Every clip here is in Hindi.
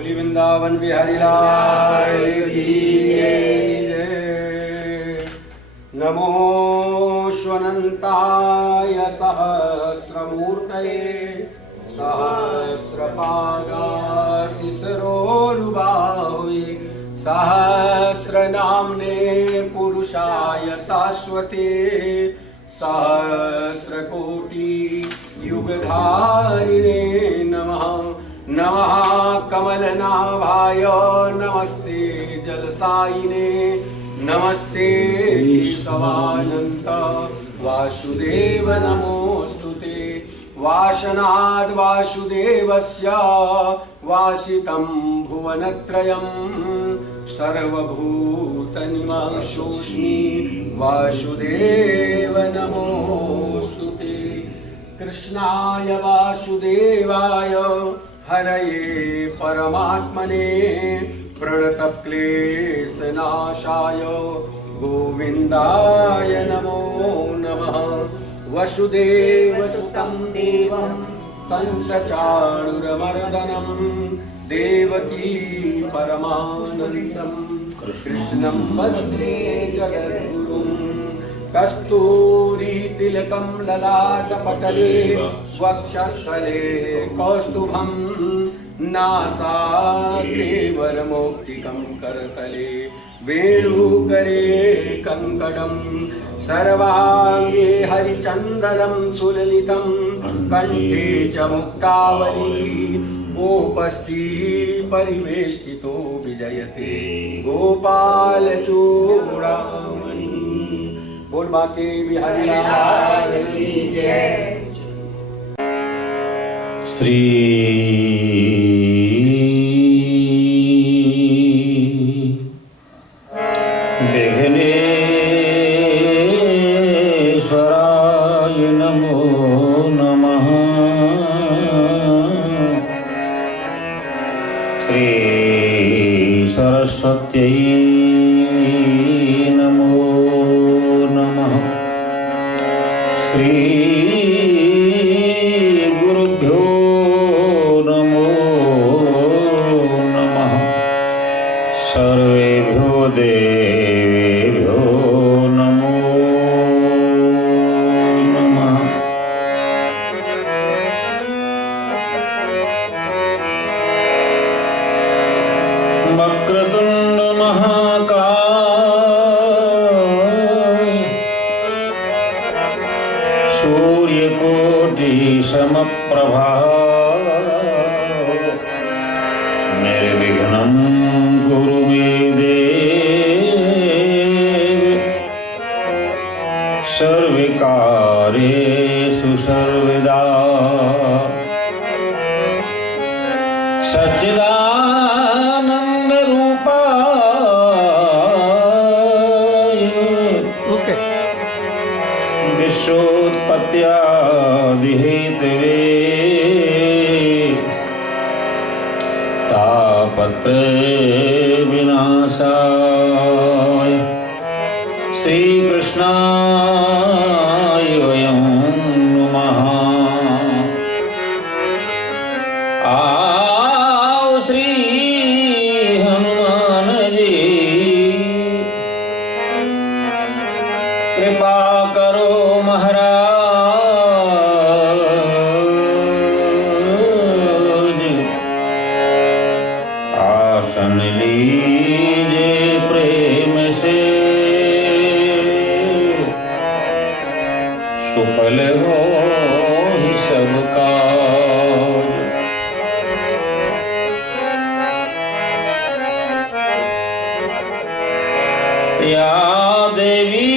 बोली वृंदावन बिहारी लाल की जय। नमो स्वनंताय सहस्रमूर्तये सहस्रपादाशिशरोरुबाहुवे सहस्रनाम्ने पुरुषाय शाश्वते सहस्रकोटि युगधारिणे नमः। नमः कमलनाभाय नमस्ते जलसायिने नमस्ते केशवानंत वासुदेव नमोस्तुते। वासनाद् वासुदेवस्य वासितं भुवनत्रयं सर्वभूतनिवासोऽस्मि वासुदेव नमोस्तुते। कृष्णाय वासुदेवाय हरये परमात्मने प्रणतक्लेशनाशाय गोविन्दाय नमो नमः। वसुदेवसुतं देवं कंसचाणूरमर्दनं देवकी परमानन्दं कृष्णं वन्दे जगद्गुरुं। कस्तूरीतिलकं ललाटपटले वक्षस्थले कौस्तुभं नासाग्रे वरमौक्तिकं करतले वेणुकरे कङ्कणं सर्वाङ्गे हरिचन्दनं सुललितं कण्ठे च मुक्तावली गोपस्ती परिवेष्टितो विजयते गोपालचूडामणि। बोल बाके बिहारी लाल की जय। श्री विघ्नेश्वराय नमो नमः। श्री सरस्वत्यै नमो नमः। श्री गुरुभ्यो नमो नमः। सर्वेभ्यो देवेभ्यो नमो नमः। वक्रतुंड महाकाय सूर्यकोटि समप्रभा निर्विघ्नं कुरु मे देव सर्वकार्येषु सर्वदा। सच्चिदानंद रूपाय विश्वोत्पत्त्यादिहेतवे तापत्रय विनाशाय श्रीकृष्णाय वयं नमः। आओ श्री हनुमान जी कृपा करो महाराज। आसन लीजिए प्रेम से सुफल हो ही सबका। या देवी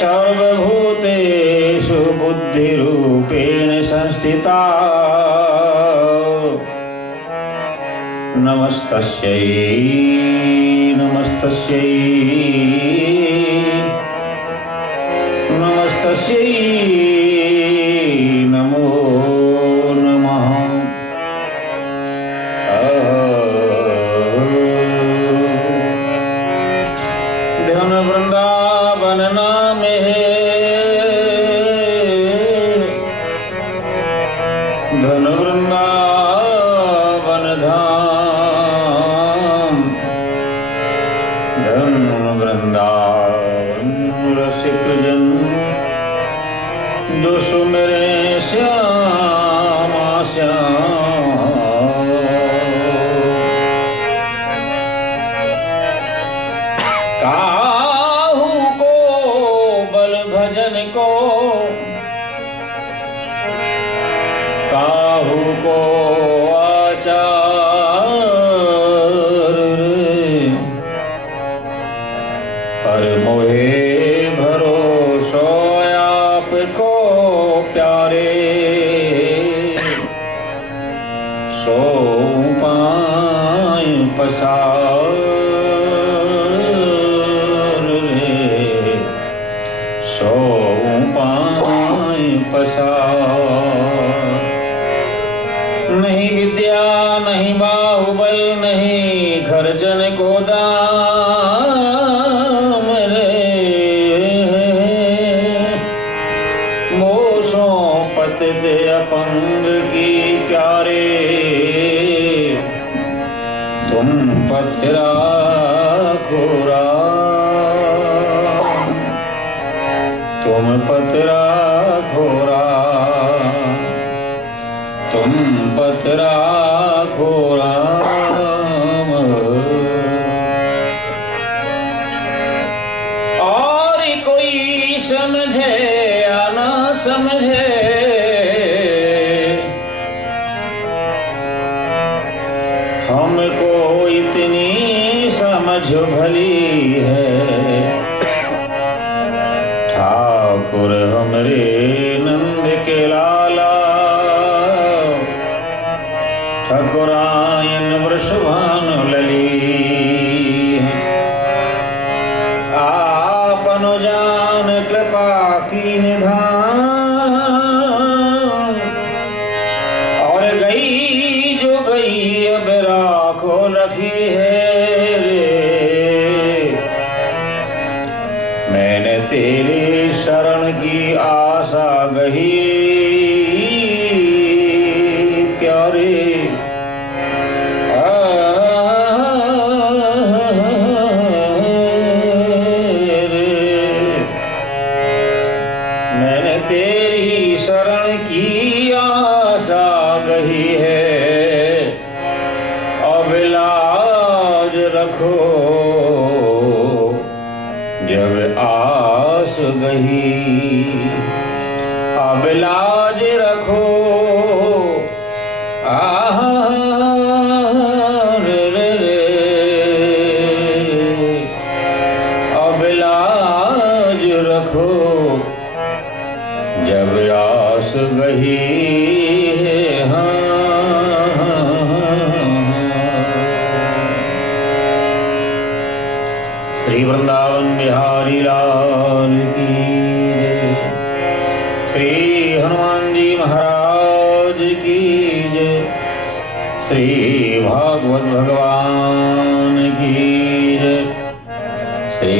सर्वभूतेषु बुद्धिरूपेण संस्थिता नमस्तस्यै नमस्तस्यै नमस्तस्यै नमो नमः। ध्यान वृंदावन नाम है धन वृंदावन को काहू को आचार रे, पर मोहे भरोसो आपको प्यारे, सो पाए पसार रे, सो पाए पसार। नहीं विद्या नहीं बाहुबल नहीं खर्जन को दाम रे, मोसों पतित अपंग की प्यारे, तुम पतरा खोरा, तुम पतरा खोरा, तुम पतरा खोरा। और कोई समझे या ना समझे, हमको इतनी समझ भली है, ठाकुर हमरे नंद के लाला, ठाकुरायन वृषभानु लली, आपन जान कृपा की निधान, और गई जो गई अब राखो रखी है रे, मैंने तेरे शरण की आशा गही प्यारे, मैंने तेरी शरण की आशा गही है, अब लाज रखो जब आस गही, अब लाज रखो रे रे रे, अब लाज रखो जब आस गही है। श्री वृंदावन बिहारी लाल की जय, श्री हनुमान जी महाराज की जय, श्री भागवत भगवान की जय, श्री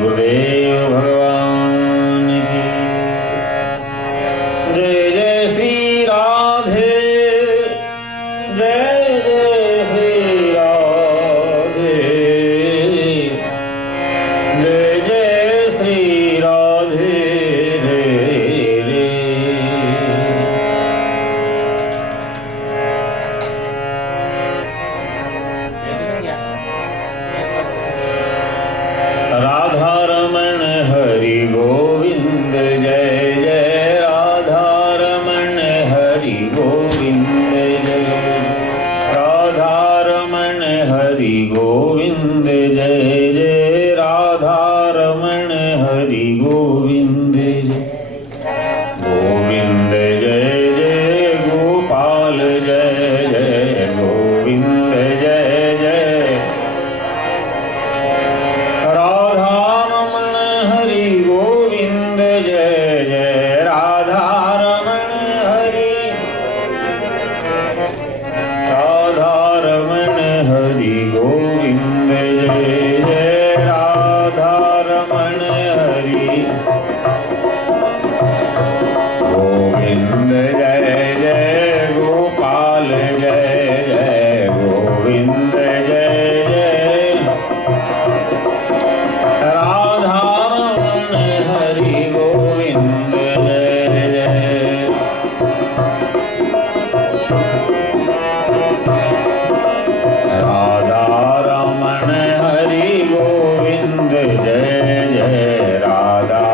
गुरुदेव भगवान की जय। जय श्री राधे, जय जय श्री राधे, जय जय श्री राधे रे रे। राधा रमण हरि गोविंद जय जय, राधा रमण हरि गोविंद जय, राधा रमण हरि गोविंद जय जय, राधा रमण हरि गोविंद जय, गोविंद जय जय गोपाल जय जय, गोविंद जय जय, राधा रमण हरि गोविंद जय जय, राधा रमण हरि, राधा रमण हरि गोविंद जय जय, राधा रमण हरि गोविंद जय जय, गोपाल जय जय, गोविंद जय जय, राधा रमण हरि गोविंद जय जय, राधा रमण हरि गोविंद जय जय, राधा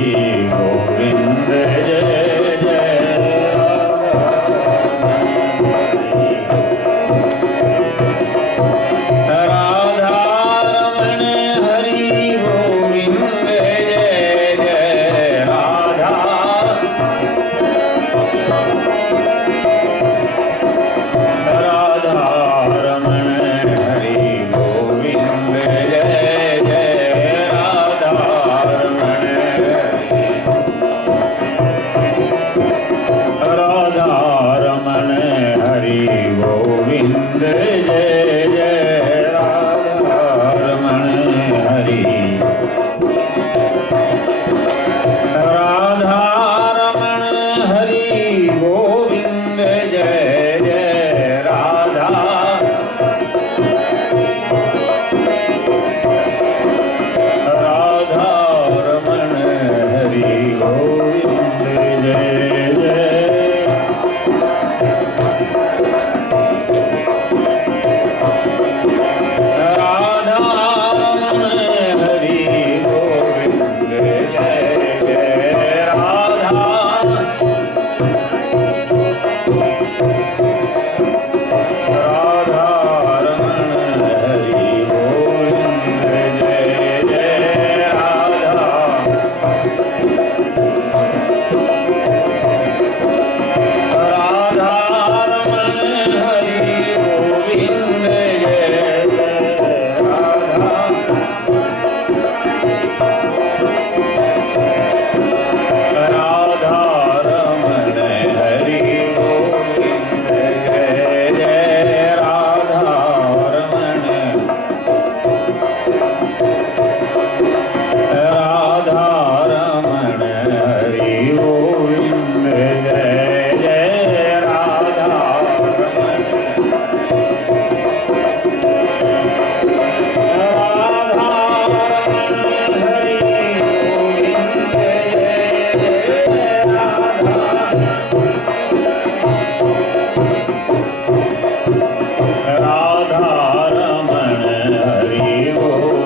गोविंद जय जय राधा रमण हरि गोविंद जय जय राधा राधा रमण हरि गोविंद जय जय राधा रमण राधा रमण हरि गोविंद जय जय राधा रमण हरि राधा रमण हरि गोविंद जय जय राधा राधा रमण हरि गोविंद जय जय राधा रमण हरि गोविंद जय जय राधा राधा रमण हरि गोविंद जय जय राधा राधा रमण हरि गोविंद जय जय राधा रमण हरि गोविंद जय जय राधा रमण राधा रमण हरि गोविंद जय जय राधा रमण राधा रमण हरि गोविंद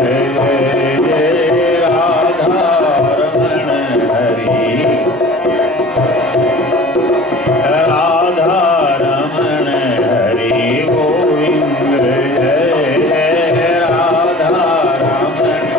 जय जय राधा रमण हरि गोविंद जय जय राधा रमण हरि राधा रमण हरि गोविंद जय जय राधा रमण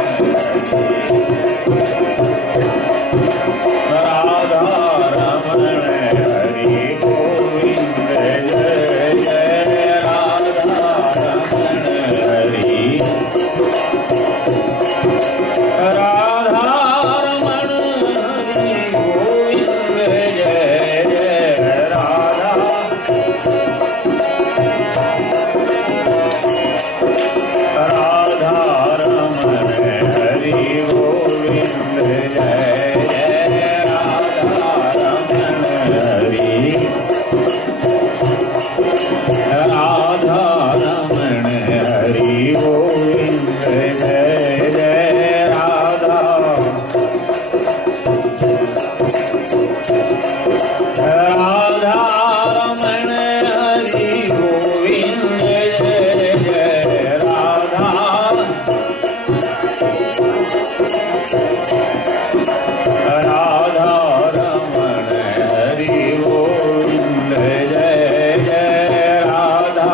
राधा रमण हरि गोविंद जय जय राधा रमण हरि राधा रमण हरि गोविंद जय जय राधा राधा रमण हरि गोविंद जय जय राधा रमण हरि राधा रमण हरि गोविंद जय जय राधा राधा रमण हरि गोविंद जय जय राधा राधा रमण हरि गोविंद जय जय राधा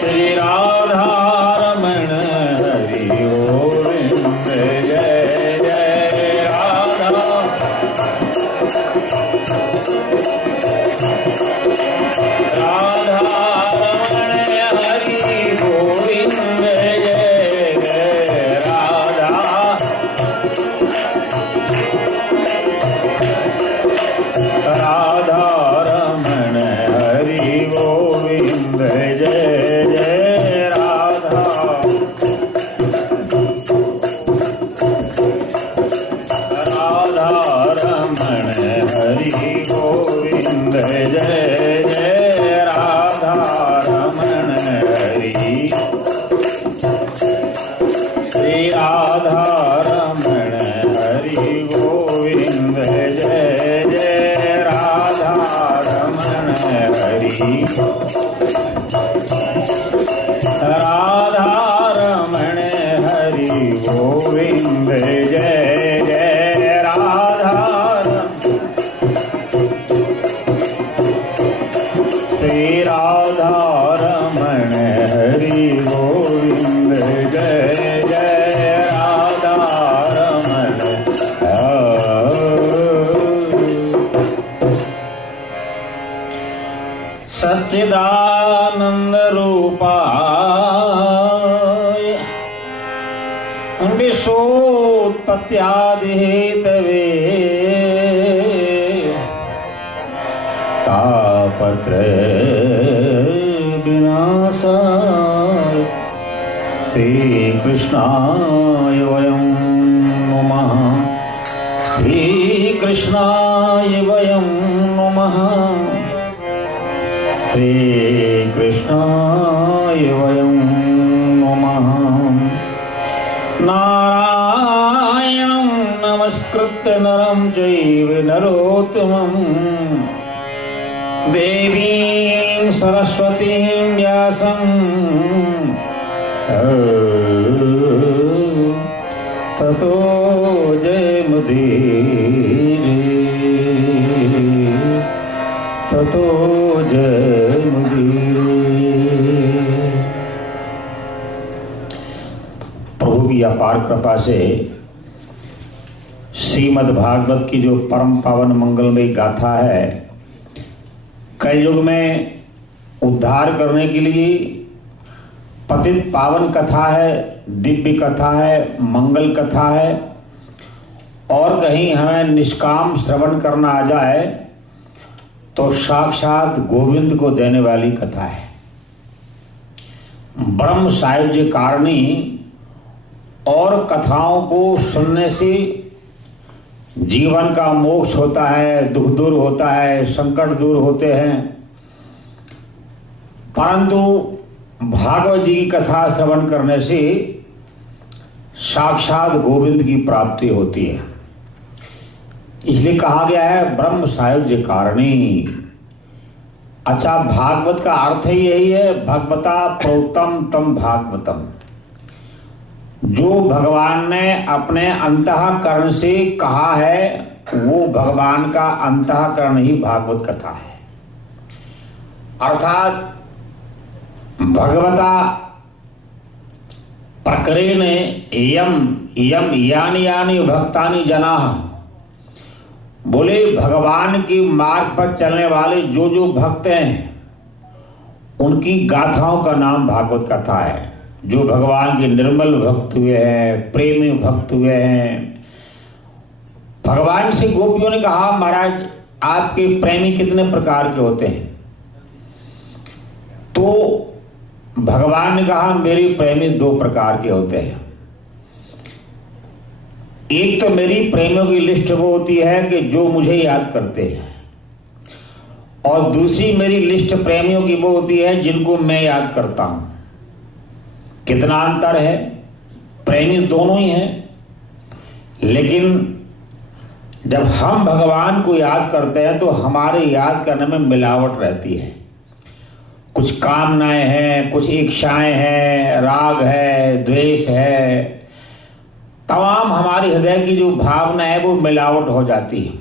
श्री राधा रमण हरि गोविंद जय जय राधा राधा रमण हरि गोविंद जय जय राधा राधा रमण हरि गोविंद जय जय राधा राधा रमण हरि गोविंद जय जय राधा रमण हरि श्री राधा रमण हरि गोविंद जय जय राधा रमण हरि राधा रमण गोविंद जय जय राधा श्री राधा रमण हरि गोविंद जय जय राधा रमण सच्चिदानंद रूपाय विश्वोत्पत्त्यादि हेतवे तापत्रय विनाशाय श्री कृष्णाय वयं नमः श्री कृष्णाय वयं नमः श्री कृष्णाय वयं नमः नारायणं नमस्कृत्य नरं चैव नरोत्तमं देवीं सरस्वतीं व्यासं ततो जयमुदीरये ततो प्रभु की अपार कृपा से श्रीमद् भागवत की जो परम पावन मंगलमयी गाथा है, कलयुग में उद्धार करने के लिए पतित पावन कथा है, दिव्य कथा है, मंगल कथा है, और कहीं हमें निष्काम श्रवण करना आ जाए तो साक्षात गोविंद को देने वाली कथा है। ब्रह्म सायुज्य कारणी और कथाओं को सुनने से जीवन का मोक्ष होता है, दुख दूर होता है, संकट दूर होते हैं। परंतु भागवत जी की कथा श्रवण करने से साक्षात गोविंद की प्राप्ति होती है। इसलिए कहा गया है ब्रह्म सायुज्य कारणी। अच्छा, भागवत का अर्थ ही यही है, भगवता प्रोक्तम तम भागवतम। जो भगवान ने अपने अंतःकरण से कहा है वो भगवान का अंतःकरण ही भागवत कथा है। अर्थात भगवता प्रकरेण यम यम यानि यानि भक्तानि जनाः। बोले भगवान के मार्ग पर चलने वाले जो जो भक्त हैं उनकी गाथाओं का नाम भागवत कथा है। जो भगवान के निर्मल भक्त हुए हैं, प्रेमी भक्त हुए हैं। भगवान से गोपियों ने कहा, महाराज आपके प्रेमी कितने प्रकार के होते हैं? तो भगवान ने कहा मेरे प्रेमी दो प्रकार के होते हैं। एक तो मेरी प्रेमियों की लिस्ट वो होती है कि जो मुझे याद करते हैं, और दूसरी मेरी लिस्ट प्रेमियों की वो होती है जिनको मैं याद करता हूं। कितना अंतर है? प्रेमी दोनों ही हैं, लेकिन जब हम भगवान को याद करते हैं तो हमारे याद करने में मिलावट रहती है। कुछ कामनाएं हैं, कुछ इच्छाएं हैं, राग है, द्वेष है, तमाम हमारे हृदय की जो भावना है वो मिलावट हो जाती है।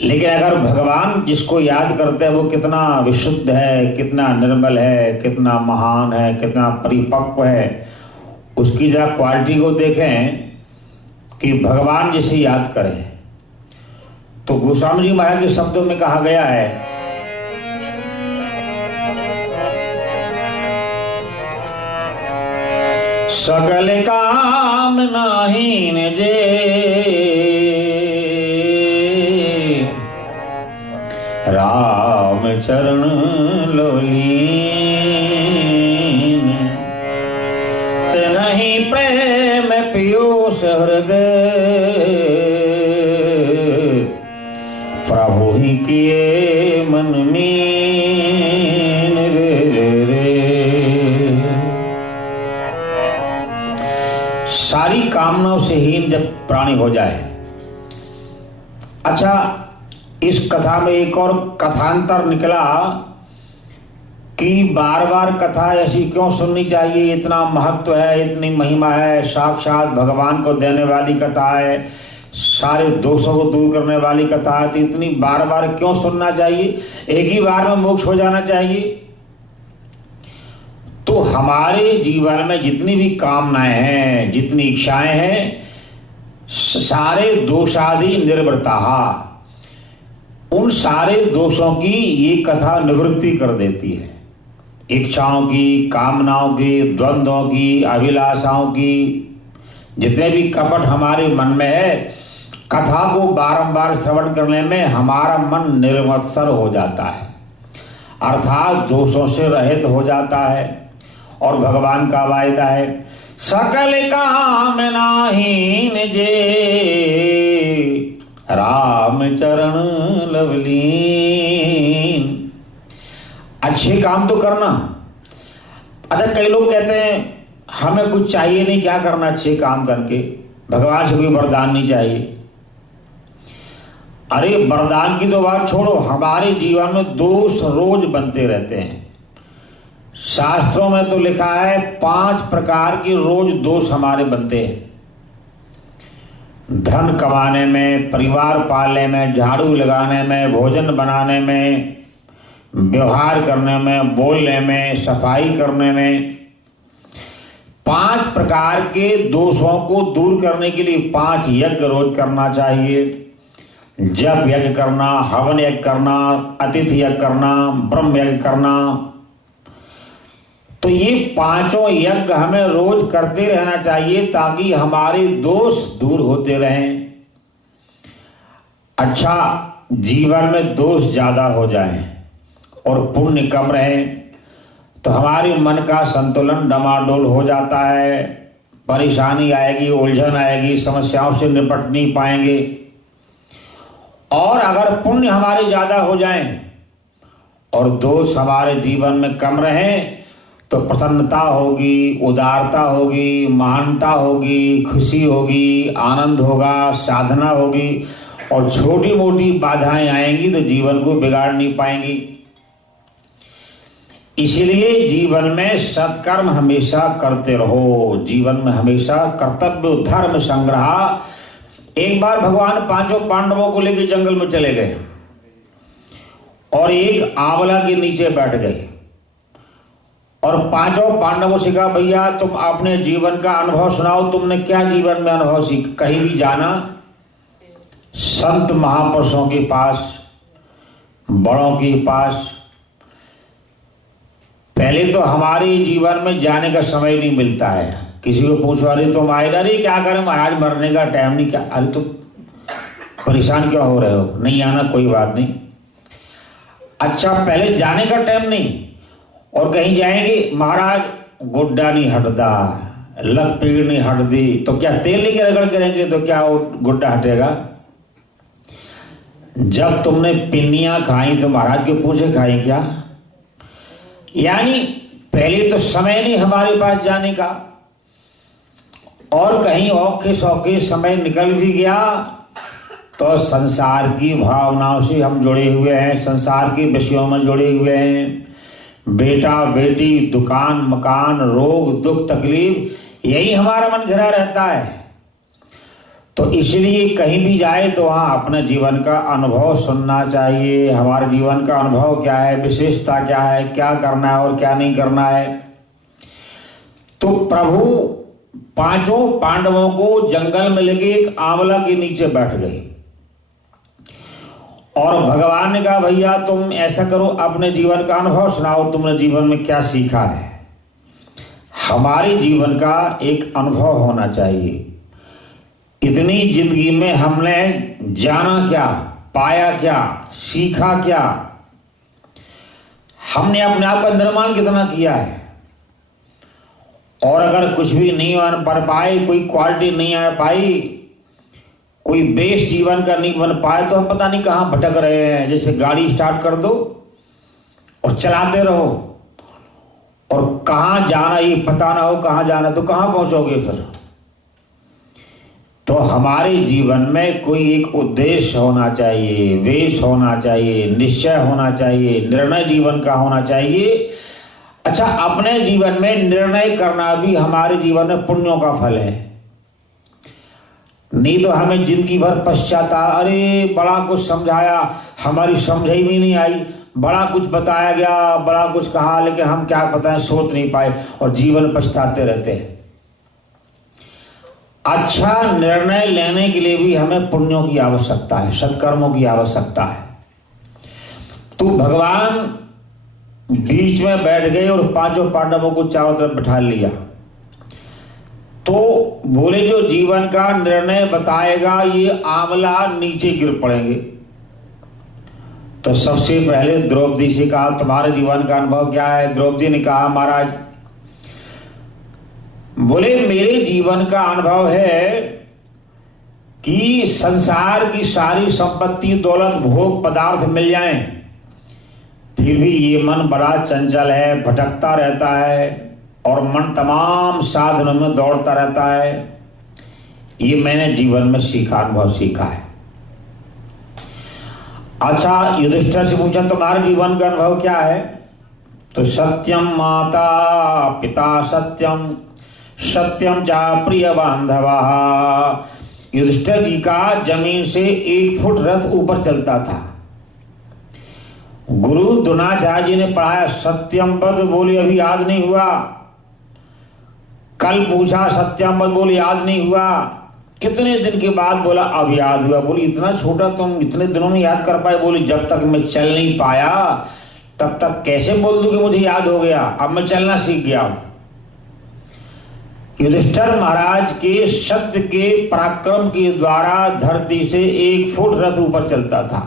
लेकिन अगर भगवान जिसको याद करते हैं वो कितना विशुद्ध है, कितना निर्मल है, कितना महान है, कितना परिपक्व है, उसकी जरा क्वालिटी को देखें कि भगवान जिसे याद करें। तो गोस्वामी जी महाराज के शब्दों में कहा गया है, सकल कामनाहीन जे राम चरण लोलीन, तिन्हि प्रेम पीयूष हृदय प्रभु ही किए मन मीन रे रे। सारी कामनाओं से हीन जब प्राणी हो जाए। अच्छा, इस कथा में एक और कथांतर निकला कि बार बार कथा ऐसी क्यों सुननी चाहिए, इतना महत्व है, इतनी महिमा है, साक्षात भगवान को देने वाली कथा है, सारे दोषों को दूर करने वाली कथा है, तो इतनी बार बार क्यों सुनना चाहिए, एक ही बार में मोक्ष हो जाना चाहिए। तो हमारे जीवन में जितनी भी कामनाएं हैं, जितनी इच्छाएं हैं, सारे दोषादि निर्वृत्ता, उन सारे दोषों की ये कथा निवृत्ति कर देती है। इच्छाओं की, कामनाओं की, द्वंद्वों की, अभिलाषाओं की, जितने भी कपट हमारे मन में है, कथा को बारंबार श्रवण करने में हमारा मन निर्मत्सर हो जाता है, अर्थात दोषों से रहित हो जाता है। और भगवान का वायदा है, सकल कामनाहीन जे राम चरण लवलीन। अच्छे काम तो करना। अच्छा, कई लोग कहते हैं हमें कुछ चाहिए नहीं, क्या करना अच्छे काम करके, भगवान से कोई वरदान नहीं चाहिए। अरे वरदान की तो बात छोड़ो, हमारे जीवन में दोष रोज बनते रहते हैं। शास्त्रों में तो लिखा है 5 प्रकार के रोज दोष हमारे बनते हैं। धन कमाने में, परिवार पालने में, झाड़ू लगाने में, भोजन बनाने में, व्यवहार करने में, बोलने में, सफाई करने में। 5 प्रकार के दोषों को दूर करने के लिए 5 यज्ञ रोज करना चाहिए। जप यज्ञ करना, हवन यज्ञ करना, अतिथि यज्ञ करना, ब्रह्म यज्ञ करना। तो ये 5 यज्ञ हमें रोज करते रहना चाहिए ताकि हमारे दोष दूर होते रहें। अच्छा, जीवन में दोष ज्यादा हो जाए और पुण्य कम रहे तो हमारे मन का संतुलन डमाडोल हो जाता है, परेशानी आएगी, उलझन आएगी, समस्याओं से निपट नहीं पाएंगे। और अगर पुण्य हमारे ज्यादा हो जाएं और दोष हमारे जीवन में कम रहे तो प्रसन्नता होगी, उदारता होगी, महानता होगी, खुशी होगी, आनंद होगा, साधना होगी, और छोटी मोटी बाधाएं आएंगी तो जीवन को बिगाड़ नहीं पाएंगी। इसलिए जीवन में सत्कर्म हमेशा करते रहो। जीवन में हमेशा कर्तव्य धर्म संग्रह। एक बार भगवान 5 पांडवों को लेकर जंगल में चले गए और एक आंवला के नीचे बैठ गए और 5 पांडवों से कहा, भैया तुम अपने जीवन का अनुभव सुनाओ, तुमने क्या जीवन में अनुभव सीखा, कहीं भी जाना, संत महापुरुषों के पास, बड़ों के पास। पहले तो हमारे जीवन में जाने का समय नहीं मिलता है। किसी को पूछो, अरे तुम आए, अरे क्या करें महाराज, मरने का टाइम नहीं, क्या, अरे तुम परेशान क्यों हो रहे हो, नहीं आना कोई बात नहीं। अच्छा, पहले जाने का टाइम नहीं, और कहीं जाएंगे, महाराज गुड्डा नहीं हटता, लक पीड़ नहीं हटती, तो क्या तेल लेके रगड़ करेंगे तो क्या वो गुड्डा हटेगा। जब तुमने पिन्नियां खाई तो महाराज के पूछे खाई क्या। यानी पहले तो समय नहीं हमारे पास जाने का, और कहीं औखे सौखे समय निकल भी गया तो संसार की भावनाओं से हम जुड़े हुए हैं, संसार के विषयों में जुड़े हुए हैं। बेटा बेटी, दुकान मकान, रोग दुख तकलीफ, यही हमारा मन घिरा रहता है। तो इसलिए कहीं भी जाए तो वहाँ अपने जीवन का अनुभव सुनना चाहिए। हमारे जीवन का अनुभव क्या है, विशेषता क्या है, क्या करना है और क्या नहीं करना है। तो प्रभु 5 पांडवों को जंगल में लगे एक आंवला के नीचे बैठ गए और भगवान ने कहा, भैया तुम ऐसा करो, अपने जीवन का अनुभव सुनाओ, तुमने जीवन में क्या सीखा है। हमारे जीवन का एक अनुभव होना चाहिए। इतनी जिंदगी में हमने जाना क्या, पाया क्या, सीखा क्या, हमने अपने आप का निर्माण कितना किया है। और अगर कुछ भी नहीं बन पाए, कोई क्वालिटी नहीं आ पाई, कोई बेस जीवन का नहीं बन पाए, तो हम पता नहीं कहां भटक रहे हैं। जैसे गाड़ी स्टार्ट कर दो और चलाते रहो और कहां जाना ये पता ना हो, कहां जाना तो कहां पहुंचोगे फिर। तो हमारे जीवन में कोई एक उद्देश्य होना चाहिए, वेश होना चाहिए, निश्चय होना चाहिए, निर्णय जीवन का होना चाहिए। अच्छा, अपने जीवन में निर्णय करना भी हमारे जीवन में पुण्यों का फल है। नहीं तो हमें जिंदगी भर पश्चाताप, अरे बड़ा कुछ समझाया, हमारी समझ ही नहीं आई, बड़ा कुछ बताया गया, बड़ा कुछ कहा, लेकिन हम क्या बताएं, सोच नहीं पाए, और जीवन पछताते रहते हैं। अच्छा निर्णय लेने के लिए भी हमें पुण्यों की आवश्यकता है, सत्कर्मों की आवश्यकता है। तो भगवान बीच में बैठ गए और पांचों पांडवों को चारों तरफ बिठा लिया। तो बोले जो जीवन का निर्णय बताएगा ये आंवला नीचे गिर पड़ेंगे। तो सबसे पहले द्रौपदी से कहा, तुम्हारे जीवन का अनुभव क्या है? द्रौपदी ने कहा, महाराज, बोले मेरे जीवन का अनुभव है कि संसार की सारी संपत्ति, दौलत, भोग पदार्थ मिल जाएं, फिर भी ये मन बड़ा चंचल है, भटकता रहता है और मन तमाम साधनों में दौड़ता रहता है। ये मैंने जीवन में सीखा, अनुभव सीखा है। अच्छा, युधिष्ठिर से पूछा, तुम्हारे जीवन का अनुभव क्या है? तो सत्यम माता पिता सत्यम, सत्यम चा प्रिय बांधवा। युधिष्ठिर जी का जमीन से 1 फुट रथ ऊपर चलता था। गुरु द्रोणाचार्य जी ने पढ़ाया, सत्यम पद, बोले अभी याद नहीं हुआ। कल पूछा, सत्यम पद, बोले याद नहीं हुआ। कितने दिन के बाद बोला अब याद हुआ। बोली इतना छोटा तुम इतने दिनों में याद कर पाए? बोली जब तक मैं चल नहीं पाया तब तक कैसे बोल दूं कि मुझे याद हो गया, अब मैं चलना सीख गया हूं। युधिष्ठिर महाराज के शब्द के पराक्रम के द्वारा धरती से 1 फुट रथ ऊपर चलता था।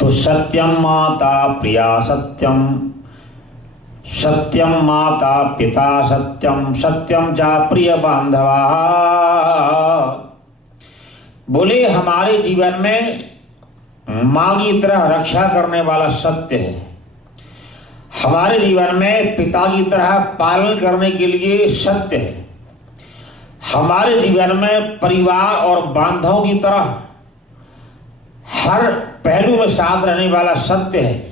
तो सत्यम माता प्रिया सत्यम, सत्यम माता पिता सत्यम, सत्यम चा प्रिय बांधवा। बोले हमारे जीवन में मां की तरह रक्षा करने वाला सत्य है, हमारे जीवन में पिता की तरह पालन करने के लिए सत्य है, हमारे जीवन में परिवार और बांधवों की तरह हर पहलू में साथ रहने वाला सत्य है।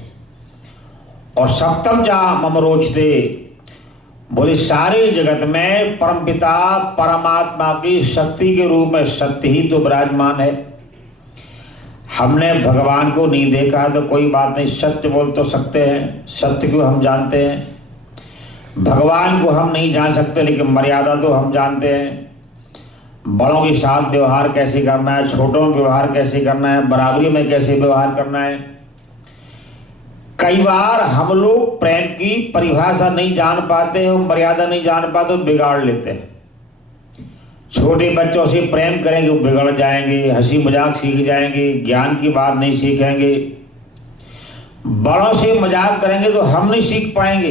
और सप्तम जा मम रोचते, बोले सारे जगत में परमपिता परमात्मा की शक्ति के रूप में सत्य ही तो विराजमान है। हमने भगवान को नहीं देखा तो कोई बात नहीं, सत्य बोल तो सकते हैं, सत्य को हम जानते हैं। भगवान को हम नहीं जान सकते लेकिन मर्यादा तो हम जानते हैं। बड़ों के साथ व्यवहार कैसे करना है, छोटों में व्यवहार कैसे करना है, बराबरी में कैसे व्यवहार करना है। कई बार हम लोग प्रेम की परिभाषा नहीं जान पाते और मर्यादा नहीं जान पाते, बिगाड़ लेते हैं। छोटे बच्चों से प्रेम करेंगे वो बिगड़ जाएंगे, हंसी मजाक सीख जाएंगे, ज्ञान की बात नहीं सीखेंगे। बड़ों से मजाक करेंगे तो हम नहीं सीख पाएंगे।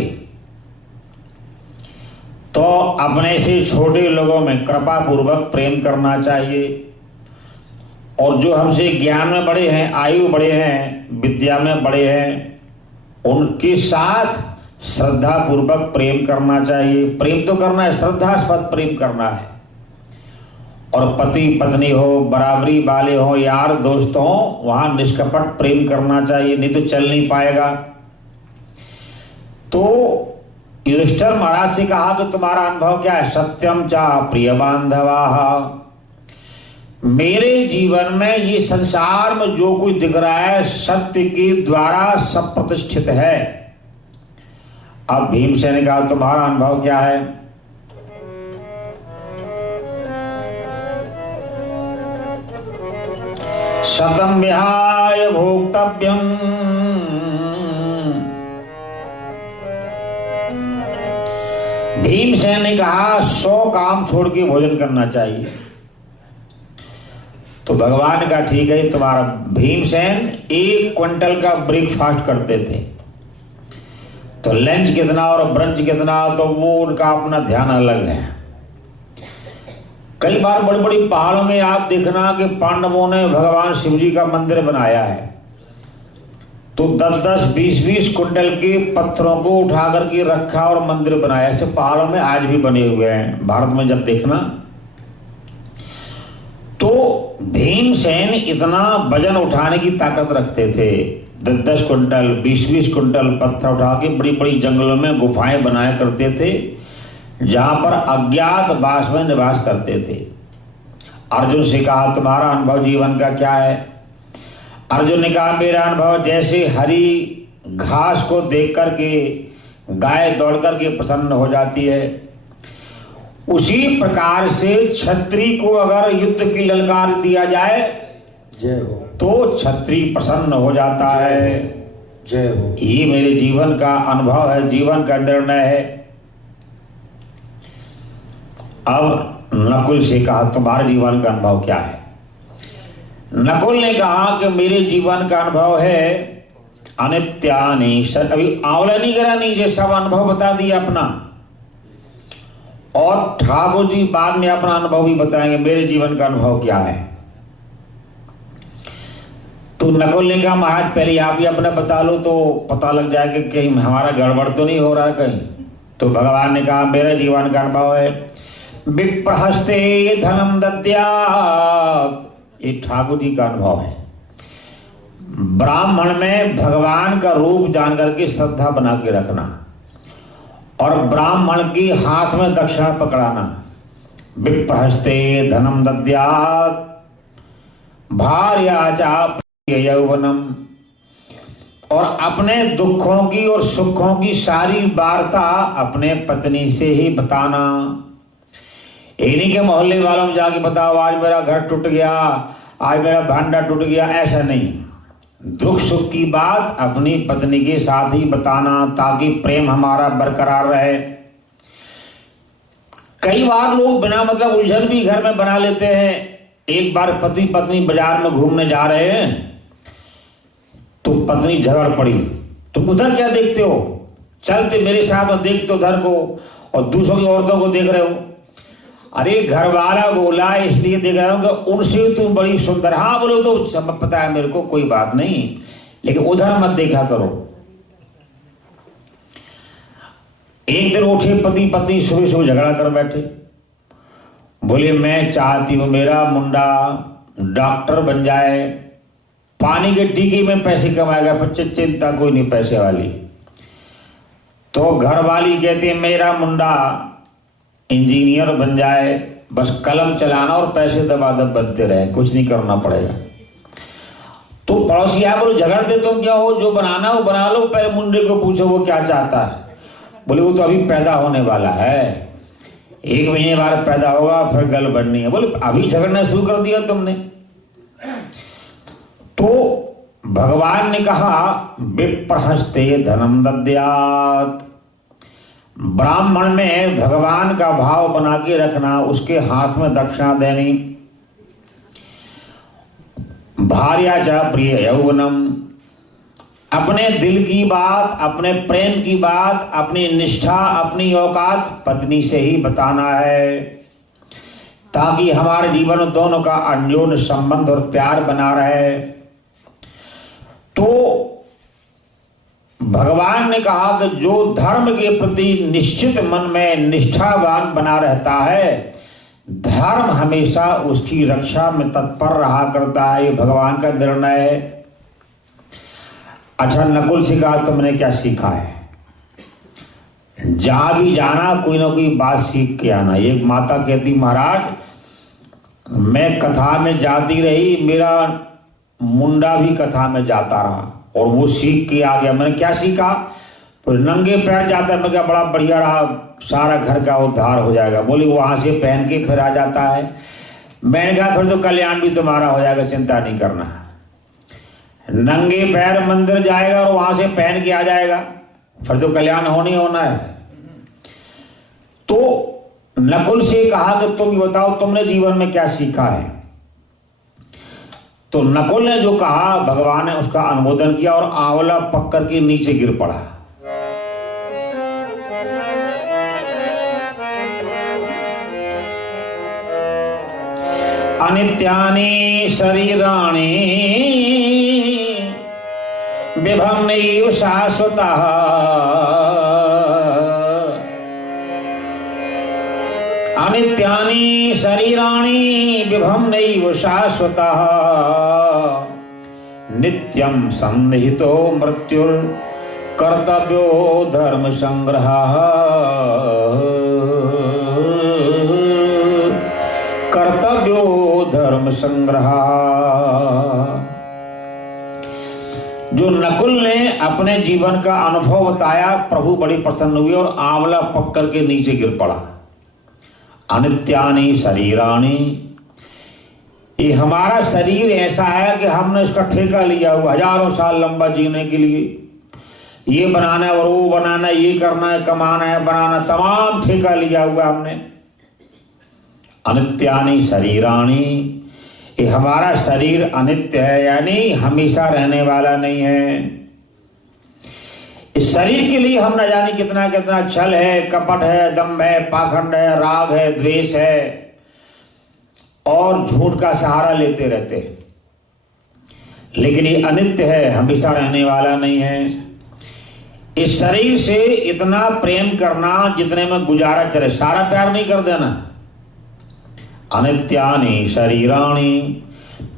तो अपने से छोटे लोगों में कृपा पूर्वक प्रेम करना चाहिए। और जो हमसे ज्ञान में बड़े हैं, आयु बड़े हैं, विद्या में बड़े हैं, उनके साथ श्रद्धा पूर्वक प्रेम करना चाहिए। प्रेम तो करना है, श्रद्धास्पद प्रेम करना है। और पति पत्नी हो, बराबरी वाले हो, यार दोस्त हो, वहां निष्कपट प्रेम करना चाहिए, नहीं तो चल नहीं पाएगा। तो युधिष्ठिर महाराज से कहा कि तुम्हारा अनुभव क्या है? सत्यम चा प्रिय बांधवा, मेरे जीवन में ये संसार में जो कुछ दिख रहा है सत्य के द्वारा सब प्रतिष्ठित है। अब भीमसेन ने कहा तुम्हारा अनुभव क्या है? शतम विहाय भोक्तव्यम, भीमसेन ने कहा 100 काम छोड़ के भोजन करना चाहिए। तो भगवान का ठीक है तुम्हारा। भीमसेन 1 क्विंटल का ब्रेकफास्ट करते थे, तो लंच कितना और ब्रंच कितना, तो वो उनका अपना ध्यान अलग है। कई बार बड़ी बड़ी पहाड़ों में आप देखना कि पांडवों ने भगवान शिव जी का मंदिर बनाया है, तो 10-10, 20-20 क्विंटल के पत्थरों को उठा करके रखा और मंदिर बनाया। ऐसे पहाड़ों में आज भी बने हुए हैं भारत में। जब देखना भीमसेन इतना वजन उठाने की ताकत रखते थे, 10-10 कुंटल 20-20 कुंटल पत्थर उठा के बड़ी बड़ी जंगलों में गुफाएं बनाया करते थे, जहां पर अज्ञात वास में निवास करते थे। अर्जुन से कहा तुम्हारा अनुभव जीवन का क्या है? अर्जुन ने कहा मेरा अनुभव जैसे हरी घास को देख करके गाय दौड़ करके प्रसन्न हो जाती है, उसी प्रकार से क्षत्रिय को अगर युद्ध की ललकार दिया जाए जय हो तो क्षत्रिय प्रसन्न हो जाता है। जय हो। ये मेरे जीवन का अनुभव है, जीवन का निर्णय है। अब नकुल से कहा तुम्हारे जीवन का अनुभव क्या है? नकुल ने कहा कि मेरे जीवन का अनुभव है अनित्यानि, अभी आंवला नहीं करा नीचे, सब अनुभव बता दिया अपना, और ठाकुर जी बाद में अपना अनुभव भी बताएंगे मेरे जीवन का अनुभव क्या है। तो नकुल ने कहा महाराज पहले आप ही अपना बता लो तो पता लग जाए कि कहीं हमारा गड़बड़ तो नहीं हो रहा कहीं। तो भगवान ने कहा मेरा जीवन का अनुभव है विप्रहस्ते धनम दद्यात्, ये ठाकुर जी का अनुभव है। ब्राह्मण में भगवान का रूप जान करके श्रद्धा बना के रखना और ब्राह्मण की हाथ में दक्षिणा पकड़ाना। विप्रहस्ते धनम दद्यात् भार्या चा प्रिय यौवनम, और अपने दुखों की और सुखों की सारी वार्ता अपने पत्नी से ही बताना। इन्हीं के मोहल्ले वालों में जाके बताओ आज मेरा घर टूट गया, आज मेरा भांडा टूट गया, ऐसा नहीं। दुख सुख की बात अपनी पत्नी के साथ ही बताना ताकि प्रेम हमारा बरकरार रहे। कई बार लोग बिना मतलब उलझन भी घर में बना लेते हैं। एक बार पति पत्नी बाजार में घूमने जा रहे हैं तो पत्नी झगड़ पड़ी, तुम उधर क्या देखते हो, चलते मेरे साथ और देखते उधर को, और दूसरों की औरतों को देख रहे हो। अरे घर वाला बोला इसलिए देख रहा हूं कि उनसे तू बड़ी सुंदर, हाँ बोलो तो सब पता है मेरे को, कोई बात नहीं, लेकिन उधर मत देखा करो। एक दिन उठे पति पत्नी सुबह सुबह झगड़ा कर बैठे, बोले मैं चाहती हूं मेरा मुंडा डॉक्टर बन जाए, पानी के टीके में पैसे कमाएगा, पर चिंता कोई नहीं पैसे वाली। तो घर वाली कहती है मेरा मुंडा इंजीनियर बन जाए, बस कलम चलाना और पैसे दबादब बनते रहे, कुछ नहीं करना पड़ेगा। तो पड़ोसी आए बोले झगड़ते तुम क्या हो, जो बनाना हो बना लो, पहले मुंडे को पूछो वो क्या चाहता है। बोले वो तो अभी पैदा होने वाला है, 1 महीने बाद पैदा होगा, फिर गल बननी है। बोले अभी झगड़ना शुरू कर दिया तुमने। तो भगवान ने कहा विप्रहस्ते धनम दद्यात्, ब्राह्मण में भगवान का भाव बना के रखना, उसके हाथ में दक्षिणा देनी। भार्या च प्रिय यौवनम, अपने दिल की बात, अपने प्रेम की बात, अपनी निष्ठा, अपनी औकात पत्नी से ही बताना है ताकि हमारे जीवन में दोनों का अन्योन्य संबंध और प्यार बना रहे। तो भगवान ने कहा कि जो धर्म के प्रति निश्चित मन में निष्ठावान बना रहता है, धर्म हमेशा उसकी रक्षा में तत्पर रहा करता है। ये भगवान का निर्णय है। अच्छा नकुल से कहा तुमने क्या सीखा है? जहां भी जाना कोई ना कोई बात सीख के आना। एक माता कहती महाराज मैं कथा में जाती रही, मेरा मुंडा भी कथा में जाता रहा और वो सीख के आ गया। मैंने क्या सीखा? तो नंगे पैर जाता है। मैं क्या बड़ा बढ़िया रहा, सारा घर का उद्धार हो जाएगा। बोली वहां से पहन के फिर आ जाता है। मैंने कहा फिर तो कल्याण भी तुम्हारा हो जाएगा, चिंता नहीं करना। नंगे पैर मंदिर जाएगा और वहां से पहन के आ जाएगा, फिर तो कल्याण होनी होना है। तो नकुल से कहा कि तुम बताओ तुमने जीवन में क्या सीखा है? तो नकुल ने जो कहा भगवान ने उसका अनुमोदन किया और आंवला पक करके नीचे गिर पड़ा। अनित्यानि शरीराणि विभंगैव शाश्वतः अनित्यानि शरीराणि विभम्नैव शाश्वतः नित्यं सन्निहितो मृत्युर् कर्तव्यो धर्म संग्रहः कर्तव्यो धर्म संग्रहः। जो नकुल ने अपने जीवन का अनुभव बताया, प्रभु बड़ी प्रसन्न हुई और आंवला पक करके नीचे गिर पड़ा। अनित्यानि शरीराणि, ये हमारा शरीर ऐसा है कि हमने इसका ठेका लिया हुआ हजारों साल लंबा जीने के लिए। ये बनाना है और वो बनाना है, ये करना है, कमाना है, बनाना, तमाम ठेका लिया हुआ हमने। अनित्यानि शरीराणि, ये हमारा शरीर अनित्य है, यानी हमेशा रहने वाला नहीं है। इस शरीर के लिए हम न जाने कितना कितना छल है, कपट है, दम्भ है, पाखंड है, राग है, द्वेष है और झूठ का सहारा लेते रहते हैं। लेकिन ये अनित्य है, हमेशा रहने वाला नहीं है। इस शरीर से इतना प्रेम करना जितने में गुजारा चले, सारा प्यार नहीं कर देना। अनित्यानि शरीराणि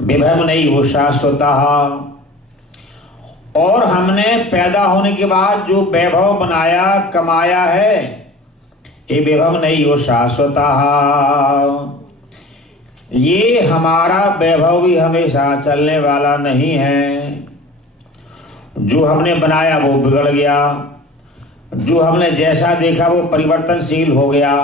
विभम्नैव शाश्वतः, और हमने पैदा होने के बाद जो वैभव बनाया कमाया है, ये विभम्नैव शाश्वतः, ये हमारा वैभव भी हमेशा चलने वाला नहीं है। जो हमने बनाया वो बिगड़ गया, जो हमने जैसा देखा वो परिवर्तनशील हो गया।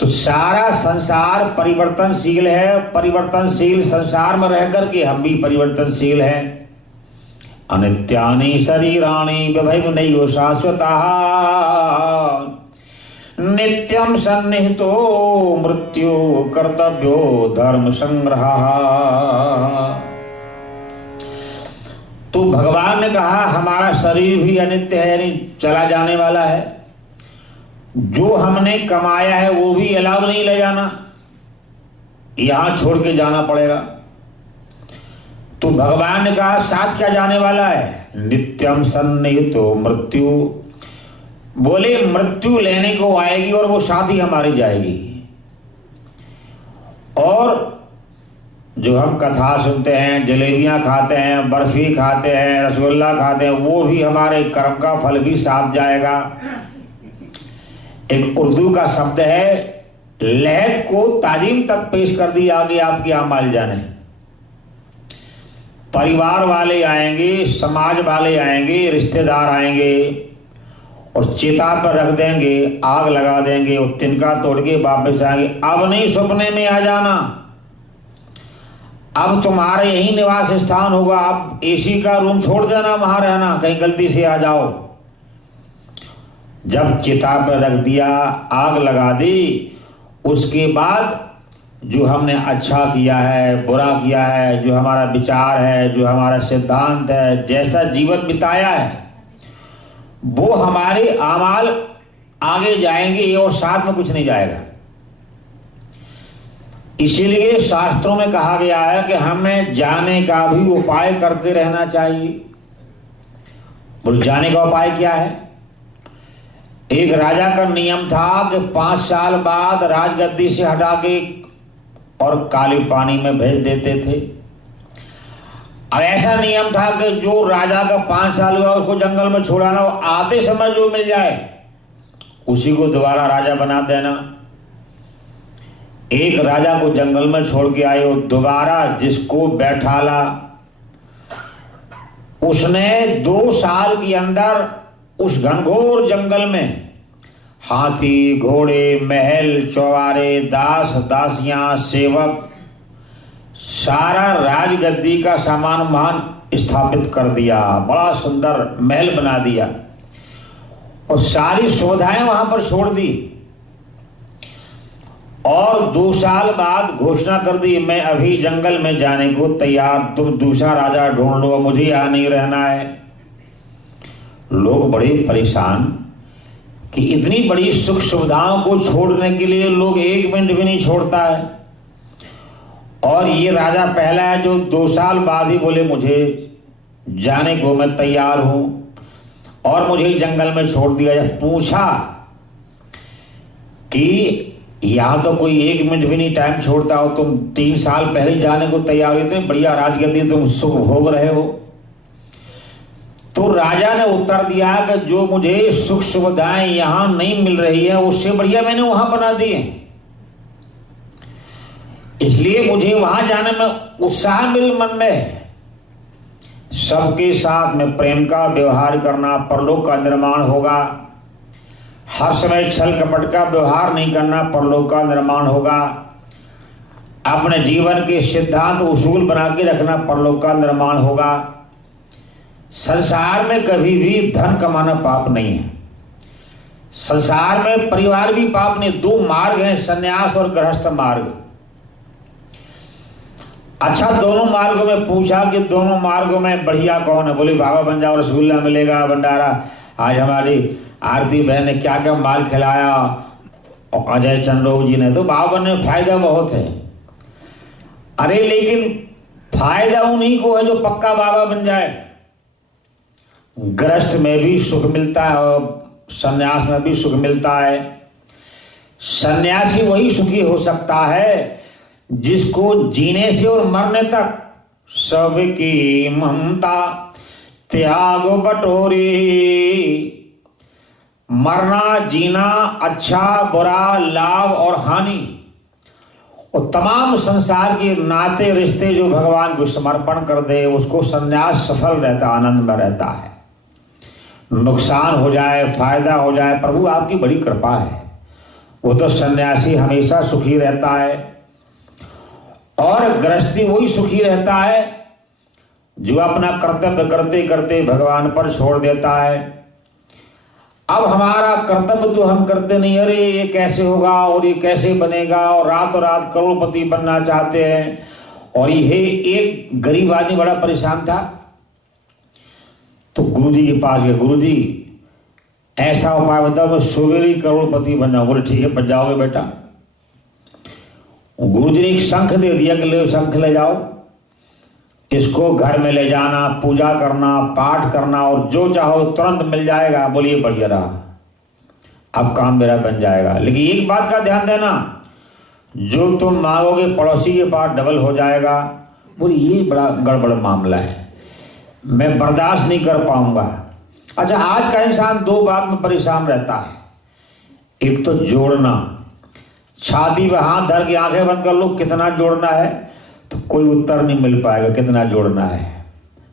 तो सारा संसार परिवर्तनशील है, परिवर्तनशील संसार में रह करके हम भी परिवर्तनशील हैं। अनित्यानि शरीराणि विभम्नैव शाश्वतः नित्यं सन्निहितो मृत्यु कर्तव्यो धर्म संग्रहः। तो भगवान ने कहा हमारा शरीर भी अनित्य है, यानी चला जाने वाला है। जो हमने कमाया है वो भी अलाव नहीं ले जाना, यहां छोड़ के जाना पड़ेगा। तो भगवान ने कहा साथ क्या जाने वाला है? नित्यम सन्निहितो मृत्यु, बोले मृत्यु लेने को आएगी और वो साथ ही हमारी जाएगी। और जो हम कथा सुनते हैं, जलेबियां खाते हैं, बर्फी खाते हैं, रसगुल्ला खाते हैं, वो भी हमारे कर्म का फल भी साथ जाएगा। एक उर्दू का शब्द है, लहद को ताजीम तक पेश कर दी आगे आपकी आमाल जाने। परिवार वाले आएंगे, समाज वाले आएंगे, रिश्तेदार आएंगे और चिता पर रख देंगे, आग लगा देंगे और तिनका तोड़ के वापस आएंगे। अब नहीं सपने में आ जाना, अब तुम्हारा यही निवास स्थान होगा, अब एसी का रूम छोड़ देना, वहां रहना, कहीं गलती से आ जाओ। जब चिता पर रख दिया, आग लगा दी, उसके बाद जो हमने अच्छा किया है, बुरा किया है, जो हमारा विचार है, जो हमारा सिद्धांत है, जैसा जीवन बिताया है, वो हमारे आमाल आगे जाएंगे और साथ में कुछ नहीं जाएगा। इसीलिए शास्त्रों में कहा गया है कि हमें जाने का भी उपाय करते रहना चाहिए। बोल जाने का उपाय क्या है? एक राजा का नियम था कि 5 साल बाद राजगद्दी से हटा के और काले पानी में भेज देते थे। अब ऐसा नियम था कि जो राजा का 5 साल हुआ उसको जंगल में छोड़ाना, आते समय जो मिल जाए उसी को दोबारा राजा बना देना। एक राजा को जंगल में छोड़ के आए और दोबारा जिसको बैठाला, उसने 2 साल के अंदर उस घनघोर जंगल में हाथी, घोड़े, महल, चौबारे, दास, दासियां, सेवक, सारा राजगद्दी का सामान वहां स्थापित कर दिया। बड़ा सुंदर महल बना दिया और सारी सुविधाएं वहां पर छोड़ दी। और 2 साल बाद घोषणा कर दी, मैं अभी जंगल में जाने को तैयार, तुम दूसरा राजा ढूंढ लो, मुझे यहां नहीं रहना है। लोग बड़े परेशान कि इतनी बड़ी सुख सुविधाओं को छोड़ने के लिए लोग 1 मिनट भी नहीं छोड़ता है। और ये राजा पहला है जो 2 साल बाद ही बोले मुझे जाने को मैं तैयार हूं और मुझे जंगल में छोड़ दिया। जब पूछा कि यहाँ तो कोई 1 मिनट भी नहीं टाइम छोड़ता हो। तुम 3 साल पहले जाने को तैयार हुए थे, बढ़िया राजगद्दी तुम सुख भोग रहे हो। तो राजा ने उत्तर दिया कि जो मुझे सुख सुविधाएं यहां नहीं मिल रही है उससे बढ़िया मैंने वहां बना दी है, इसलिए मुझे वहां जाने में उत्साह मेरे मन में है। सबके साथ में प्रेम का व्यवहार करना, परलोक का निर्माण होगा। हर समय छल कपट का व्यवहार नहीं करना, परलोक का निर्माण होगा। अपने जीवन के सिद्धांत उसूल बना के रखना, परलोक का निर्माण होगा। संसार में कभी भी धन कमाना पाप नहीं है। संसार में परिवार भी पाप नहीं। 2 मार्ग हैं, संन्यास और गृहस्थ मार्ग। अच्छा, दोनों मार्गों में पूछा कि दोनों मार्गों में बढ़िया कौन है? बोले बाबा बन जाओ, रसगुल्ला मिलेगा, भंडारा। आज हमारी आरती बहन ने क्या क्या माल खिलाया, और अजय चंद्रोग जी ने, तो बाबा बनने में फायदा बहुत है। अरे लेकिन फायदा उन्हीं को है जो पक्का बाबा बन जाए। गृहस्थ में भी सुख मिलता है और संन्यास में भी सुख मिलता है। सन्यासी वही सुखी हो सकता है जिसको जीने से और मरने तक सबकी ममता त्याग बटोरी। मरना जीना, अच्छा बुरा, लाभ और हानि और तमाम संसार के नाते रिश्ते जो भगवान को समर्पण कर दे उसको सन्यास सफल रहता, आनंद में रहता है। नुकसान हो जाए, फायदा हो जाए, प्रभु आपकी बड़ी कृपा है। वो तो सन्यासी हमेशा सुखी रहता है और गृहस्थी वही सुखी रहता है जो अपना कर्तव्य करते करते भगवान पर छोड़ देता है। अब हमारा कर्तव्य तो हम करते नहीं, अरे ये कैसे होगा और ये कैसे बनेगा, और रातों रात करोड़पति बनना चाहते हैं। और ये एक गरीब आदमी बड़ा परेशान था, तो गुरुजी के पास गए। गुरुजी ऐसा उपाय बताओ मैं सवेरे ही करोड़पति बन जाऊं। बोले ठीक है, बन जाओगे बेटा। गुरुजी ने एक शंख दे दिया कि ले शंख ले जाओ, इसको घर में ले जाना, पूजा करना, पाठ करना और जो चाहो तुरंत मिल जाएगा। बोलिए बढ़िया रहा, अब काम मेरा बन जाएगा। लेकिन एक बात का ध्यान देना, जो तुम मांगोगे पड़ोसी के पास डबल हो जाएगा। बोले ये बड़ा गड़बड़ मामला है, मैं बर्दाश्त नहीं कर पाऊंगा। अच्छा, आज का इंसान 2 बात में परेशान रहता है। एक तो जोड़ना, छाती पे हाथ धर के आंखें बंद कर लो, कितना जोड़ना है, तो कोई उत्तर नहीं मिल पाएगा कितना जोड़ना है।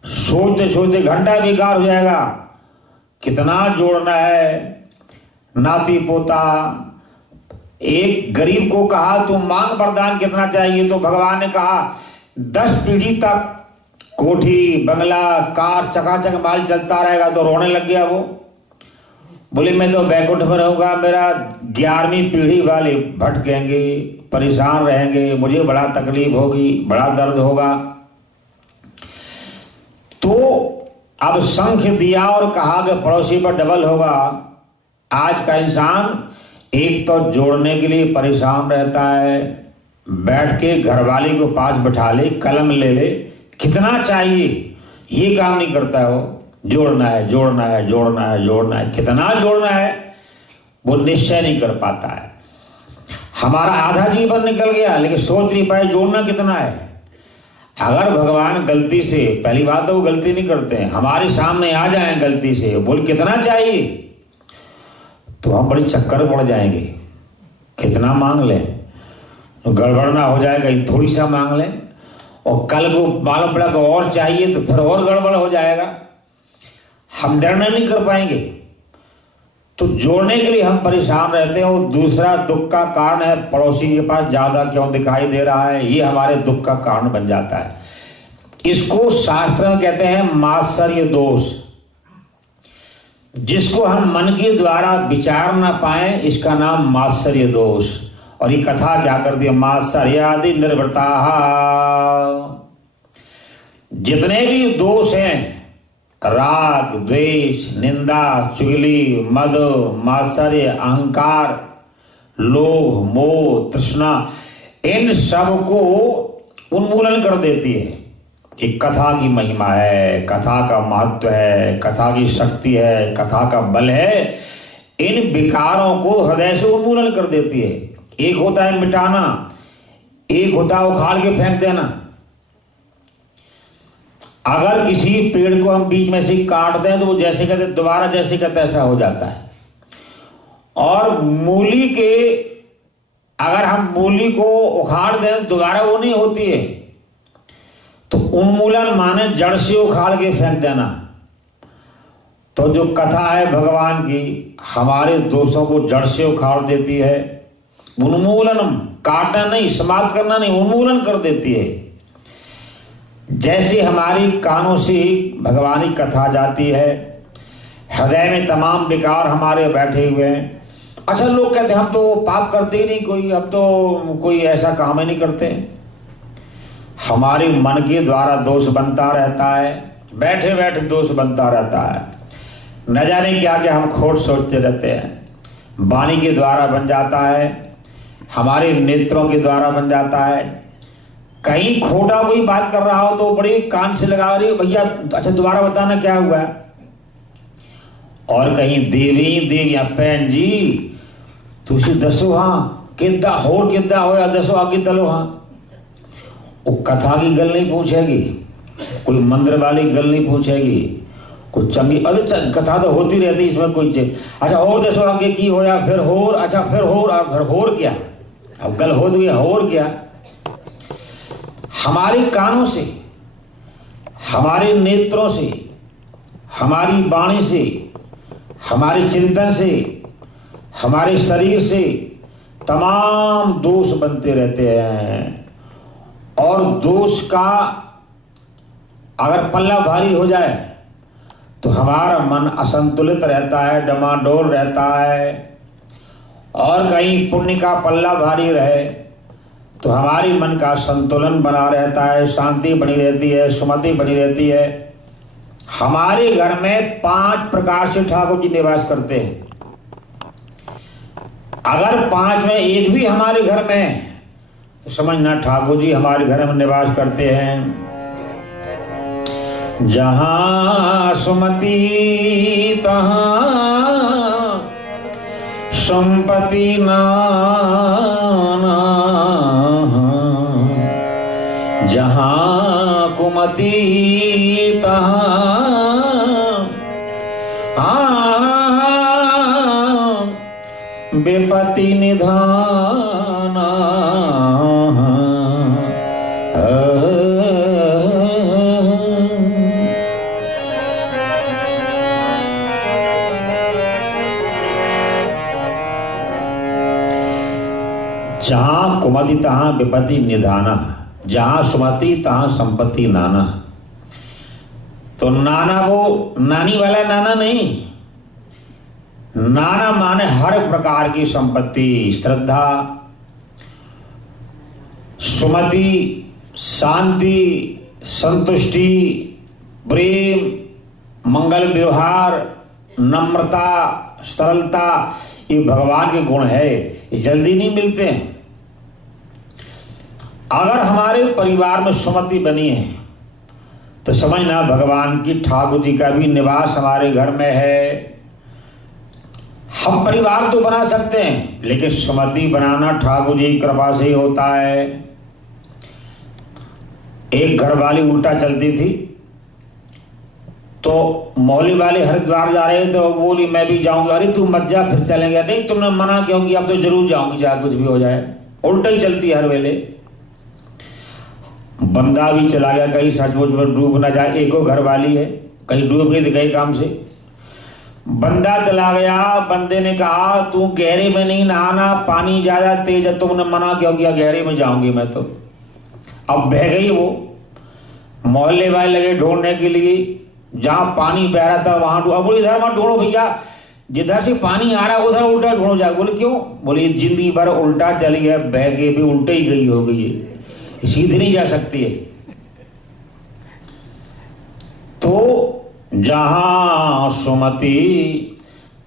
सोचते सोचते घंटा बेकार हो जाएगा, कितना जोड़ना है। नाती पोता, एक गरीब को कहा तुम मांग वरदान कितना चाहिए, तो भगवान ने कहा 10 पीढ़ी तक कोठी बंगला कार चकाचक माल चलता रहेगा। तो रोने लग गया वो। बोले मैं तो बैकुंठ में रहूंगा, मेरा 11वीं पीढ़ी वाले भटकेंगे, परेशान रहेंगे, मुझे बड़ा तकलीफ होगी, बड़ा दर्द होगा। तो अब शंख दिया और कहा कि पड़ोसी पर डबल होगा। आज का इंसान एक तो जोड़ने के लिए परेशान रहता है, बैठ के घरवाली को पास बैठा ले, कलम ले ले, कितना चाहिए, ये काम नहीं करता है वो। जोड़ना है, जोड़ना है, जोड़ना है, जोड़ना है, कितना जोड़ना है वो निश्चय नहीं कर पाता है। हमारा आधा जीवन निकल गया लेकिन सोच नहीं पाए जोड़ना कितना है। अगर भगवान गलती से, पहली बात तो वो गलती नहीं करते हैं, हमारे सामने आ जाएं गलती से, बोल कितना चाहिए, तो हम बड़ी चक्कर पड़ जाएंगे। कितना मांग लें, तो गड़बड़ ना हो जाए, कहीं थोड़ी सा मांग लें और कल को मालूम पड़ा को और चाहिए तो फिर और गड़बड़ हो जाएगा, हम निर्णय नहीं कर पाएंगे। तो जोड़ने के लिए हम परेशान रहते हैं। और दूसरा दुख का कारण है पड़ोसी के पास ज्यादा क्यों दिखाई दे रहा है, ये हमारे दुख का कारण बन जाता है। इसको शास्त्र में कहते हैं मात्सर्य दोष। जिसको हम मन के द्वारा विचार ना पाए इसका नाम मात्सर्य दोष। और ये कथा क्या करती है, मात्सर्यादि निर्वृता, जितने भी दोष हैं, राग द्वेष निंदा चुगली मद मात्सर्य अहंकार लोभ मोह तृष्णा, इन सब को उन्मूलन कर देती है। एक कथा की महिमा है, कथा का महत्व है, कथा की शक्ति है, कथा का बल है। इन विकारों को हृदय से उन्मूलन कर देती है। एक होता है मिटाना, एक होता है उखाड़ के फेंक देना। अगर किसी पेड़ को हम बीच में से काट दें तो वो जैसे कहते दोबारा जैसे कहते ऐसा हो जाता है। और मूली के अगर हम मूली को उखाड़ दें दोबारा वो नहीं होती है। तो उन्मूलन माने जड़ से उखाड़ के फेंक देना। तो जो कथा है भगवान की हमारे दोषों को जड़ से उखाड़ देती है। उन्मूलनम, काटना नहीं, समाप्त करना नहीं, उन्मूलन कर देती है। जैसे हमारी कानों से भगवान की कथा जाती है, हृदय में तमाम विकार हमारे बैठे हुए हैं। अच्छा, लोग कहते हैं हम तो पाप करते ही नहीं कोई, अब तो कोई ऐसा काम ही नहीं करते। हमारे मन के द्वारा दोष बनता रहता है, बैठे बैठे दोष बनता रहता है। न जाने क्या क्या हम खोट सोचते रहते हैं। वाणी के द्वारा बन जाता है, हमारे नेत्रों के द्वारा बन जाता है। कहीं खोटा कोई बात कर रहा हो तो बड़े कान से लगा रही हो, भैया अच्छा दोबारा बताना क्या हुआ। और कहीं देवी भैन जी तुसी दसो हाँ किदा होर किदा होया, दसो आगे तलो हाँ। वो कथा की गल नहीं पूछेगी, कोई मंदिर वाली गल नहीं पूछेगी, कोई चंगी अरे कथा तो होती रहती इसमें कोई चीज। अच्छा और दसो आगे की होया, फिर होर, अच्छा फिर होर क्या, अब गल हो गई होर क्या। हमारे कानों से, हमारे नेत्रों से, हमारी वाणी से, हमारे चिंतन से, हमारे शरीर से तमाम दोष बनते रहते हैं। और दोष का अगर पल्ला भारी हो जाए तो हमारा मन असंतुलित रहता है, डमाडोल रहता है। और कहीं पुण्य का पल्ला भारी रहे तो हमारी मन का संतुलन बना रहता है, शांति बनी रहती है, सुमति बनी रहती है। हमारे घर में 5 प्रकार से ठाकुर जी निवास करते हैं। अगर 5 में एक भी हमारे घर में है तो समझना ठाकुर जी हमारे घर में निवास करते हैं। जहां सुमति तहां संपत्ति नाना, जहां कुमति तहां विपत्ति निधाना। जहां कुमति तहां विपत्ति निधाना, जहां सुमति तहां संपत्ति नाना। तो नाना वो नानी वाला नाना नहीं, नाना माने हर प्रकार की संपत्ति, श्रद्धा, सुमति, शांति, संतुष्टि, प्रेम, मंगल व्यवहार, नम्रता, सरलता, ये भगवान के गुण है, ये जल्दी नहीं मिलते हैं। अगर हमारे परिवार में सुमति बनी है तो समझना भगवान की ठाकुर जी का भी निवास हमारे घर में है। हम परिवार तो बना सकते हैं लेकिन सुमति बनाना ठाकुर जी की कृपा से ही होता है। एक घर वाली उल्टा चलती थी तो मौली वाले हरिद्वार जा रहे थे तो बोली मैं भी जाऊंगा। अरे तू मत जा, फिर चलेंगे। नहीं तुमने मना क्यों किया, अब तो जरूर जाऊंगी, चाहे कुछ भी हो जाए। उल्टा ही चलती है हर वेले। बंदा भी चला गया, कहीं सचमुच में डूब ना जाए। एको घर वाली है, कहीं डूब गई गए काम से। बंदा चला गया, बंदे ने कहा तू गहरे में नहीं नहाना, पानी ज्यादा तेज है। तुमने मना क्यों किया, गहरे में जाऊंगी मैं तो। अब बह गई वो। मोहल्ले वाले लगे ढूंढने के लिए, जहां पानी बह रहा था वहां ढूंढो। बोले इधर मत ढूंढो भैया, जिधर से पानी आ रहा है उधर उल्टा ढूंढो जाए। बोले क्यों? बोले जिंदगी भर उल्टा चली है, बह के भी उल्टे ही गई हो गई है, सीधी नहीं जा सकती है। तो जहां सुमति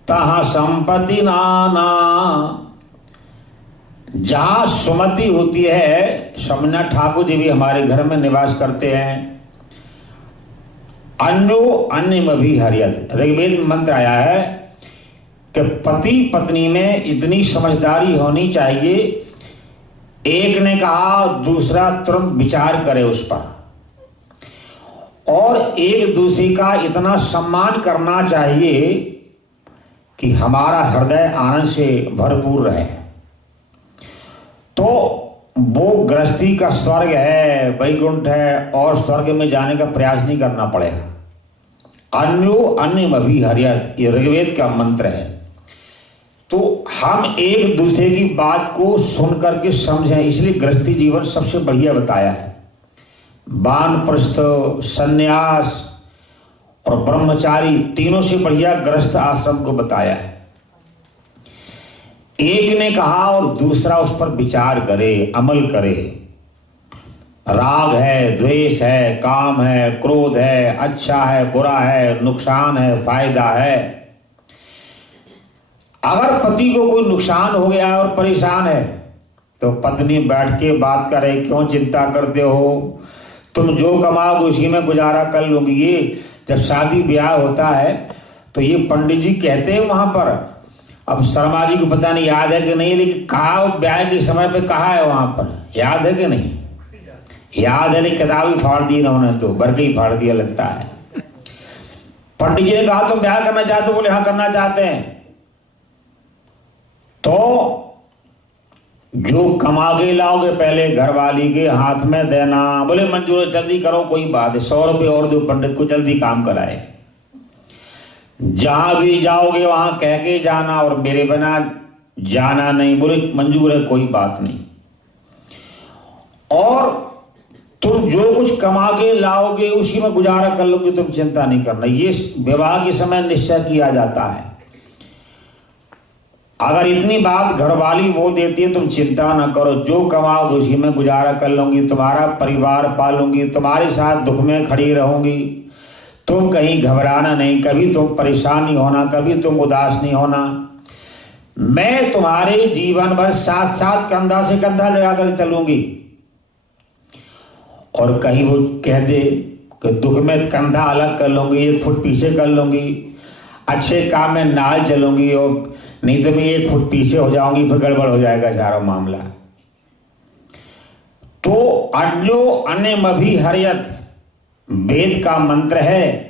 तहां संपत्ति नाना। जहां सुमति होती है समझना ठाकुर जी भी हमारे घर में निवास करते हैं। अन्यो अन्य में भी हरियत, ऋग्वेद में मंत्र आया है कि पति पत्नी में इतनी समझदारी होनी चाहिए, एक ने कहा दूसरा तुरंत विचार करे उस पर, और एक दूसरे का इतना सम्मान करना चाहिए कि हमारा हृदय आनंद से भरपूर रहे। तो वो गृहस्थी का स्वर्ग है, वैकुंठ है, और स्वर्ग में जाने का प्रयास नहीं करना पड़ेगा। अन्यो अन्यमभि हर्यत, ये ऋग्वेद का मंत्र है। तो हम एक दूसरे की बात को सुन करके समझें, इसलिए गृहस्थी जीवन सबसे बढ़िया बताया है। वानप्रस्थ, सन्यास और ब्रह्मचारी तीनों से बढ़िया गृहस्थ आश्रम को बताया है। एक ने कहा और दूसरा उस पर विचार करे, अमल करे। राग है, द्वेष है, काम है, क्रोध है, अच्छा है, बुरा है, नुकसान है, फायदा है। अगर पति को कोई नुकसान हो गया और परेशान है तो पत्नी बैठ के बात करे, क्यों चिंता करते हो, तुम जो कमाओगे उसी में गुजारा कर लूंगी। ये जब शादी ब्याह होता है तो ये पंडित जी कहते हैं वहां पर, अब शर्मा जी को पता नहीं याद है कि नहीं, लेकिन कहा ब्याह के समय पे कहा है वहां पर, याद है कि नहीं? याद है, लेकिन किताब ही फाड़ दी इन्होंने, तो भर के ही फाड़ दिया लगता है। पंडित जी ने कहा तुम ब्याह करना चाहते हो? बोले हाँ करना चाहते हैं। तो जो कमा के लाओगे पहले घर वाली के हाथ में देना। बोले मंजूर है, जल्दी करो, कोई बात है, 100 रुपये और दो, पंडित को जल्दी काम कराए। जहां भी जाओगे वहां कह के जाना और मेरे बिना जाना नहीं। बोले मंजूर है, कोई बात नहीं। और तुम जो कुछ कमा के लाओगे उसी में गुजारा कर लोगे, तुम चिंता नहीं करना। ये विवाह के समय निश्चय किया जाता है। अगर इतनी बात घरवाली बोल देती है, तुम चिंता ना करो, जो कमाओगे उसी में गुजारा कर लूंगी, तुम्हारा परिवार पालूंगी, तुम्हारे साथ दुख में खड़ी रहूंगी, तुम कहीं घबराना नहीं, कभी तुम परेशान नहीं होना, कभी तुम उदास नहीं होना। मैं तुम्हारे जीवन भर साथ साथ कंधा से कंधा लगाकर चलूंगी। और कहीं वो कह दे कि दुख में कंधा अलग कर लूंगी, 1 फुट पीछे कर लूंगी, अच्छे काम में नाल चलूंगी, और नहीं तो मैं 1 फुट पीछे हो जाऊंगी, फिर गड़बड़ हो जाएगा सारा मामला। तो अन्यो अन्यमभि हर्यत वेद का मंत्र है।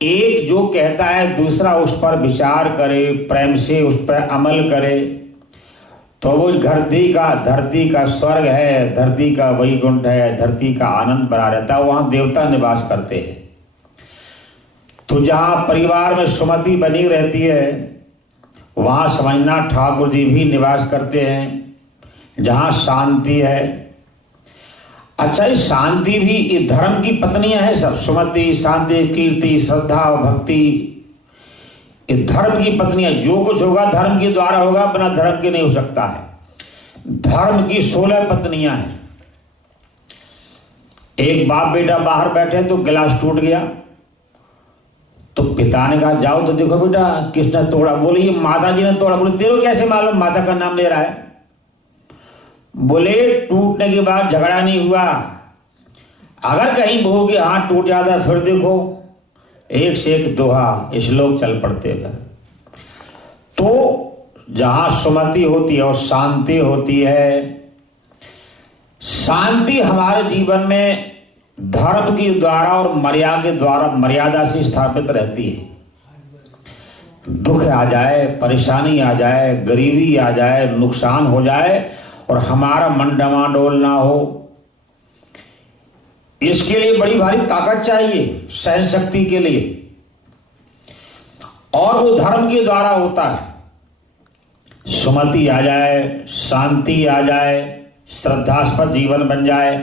एक जो कहता है दूसरा उस पर विचार करे, प्रेम से उस पर अमल करे, तो वो धरती का स्वर्ग है, धरती का वैकुंठ है, धरती का आनंद बना रहता है। वहां देवता निवास करते हैं। तो जहां परिवार में सुमति बनी रहती है वहां समझना ठाकुर जी भी निवास करते हैं, जहां शांति है। अच्छा, ये शांति भी ये धर्म की पत्नियां हैं सब, सुमति, शांति, कीर्ति, श्रद्धा, भक्ति, ये धर्म की पत्नियां। जो कुछ होगा धर्म के द्वारा होगा, बिना धर्म के नहीं हो सकता है। धर्म की 16 पत्नियां हैं। एक बाप बेटा बाहर बैठे तो गिलास टूट गया, तो पिता ने कहा जाओ तो देखो बेटा किसने तोड़ा। बोले ये माता जी ने तोड़ा। बोले तेरे को कैसे मालूम, माता का नाम ले रहा है। बोले टूटने के बाद झगड़ा नहीं हुआ, अगर कहीं बहू के हाथ टूट जाता फिर देखो, एक से एक दोहा श्लोक चल पड़ते हैं। तो जहां सुमति होती है और शांति होती है, शांति हमारे जीवन में धर्म के द्वारा और मर्यादा से स्थापित रहती है। दुख आ जाए, परेशानी आ जाए, गरीबी आ जाए, नुकसान हो जाए और हमारा मन डमाडोल ना हो, इसके लिए बड़ी भारी ताकत चाहिए, सहन शक्ति के लिए, और वो धर्म के द्वारा होता है। सुमति आ जाए, शांति आ जाए, श्रद्धास्पद जीवन बन जाए,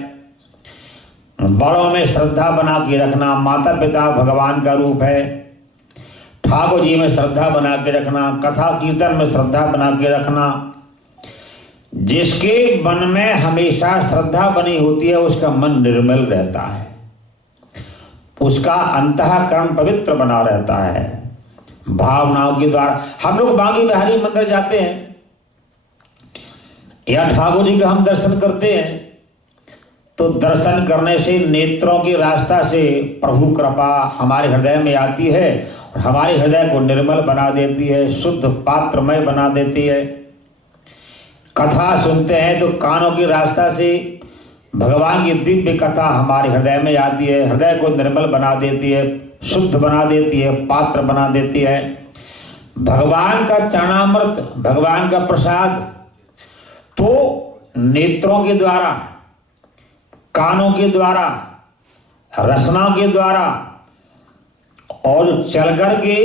बड़ों में श्रद्धा बना के रखना। माता पिता भगवान का रूप है, ठाकुर जी में श्रद्धा बना के रखना, कथा कीर्तन में श्रद्धा बना के रखना। जिसके मन में हमेशा श्रद्धा बनी होती है उसका मन निर्मल रहता है, उसका अंतःकरण पवित्र बना रहता है भावनाओं के द्वारा। हम लोग बांके बिहारी मंदिर जाते हैं या ठाकुर जी का हम दर्शन करते हैं, तो दर्शन करने से नेत्रों के रास्ता से प्रभु कृपा हमारे हृदय में आती है हमारे हृदय को निर्मल बना देती है, शुद्ध पात्रमय बना देती है। कथा सुनते हैं तो कानों की रास्ता से भगवान की दिव्य कथा हमारे हृदय में आती है, हृदय को निर्मल बना देती है, शुद्ध बना देती है, पात्र बना देती है। भगवान का चरणामृत, भगवान का प्रसाद तो नेत्रों के द्वारा, कानों के द्वारा, रसना के द्वारा और चल कर के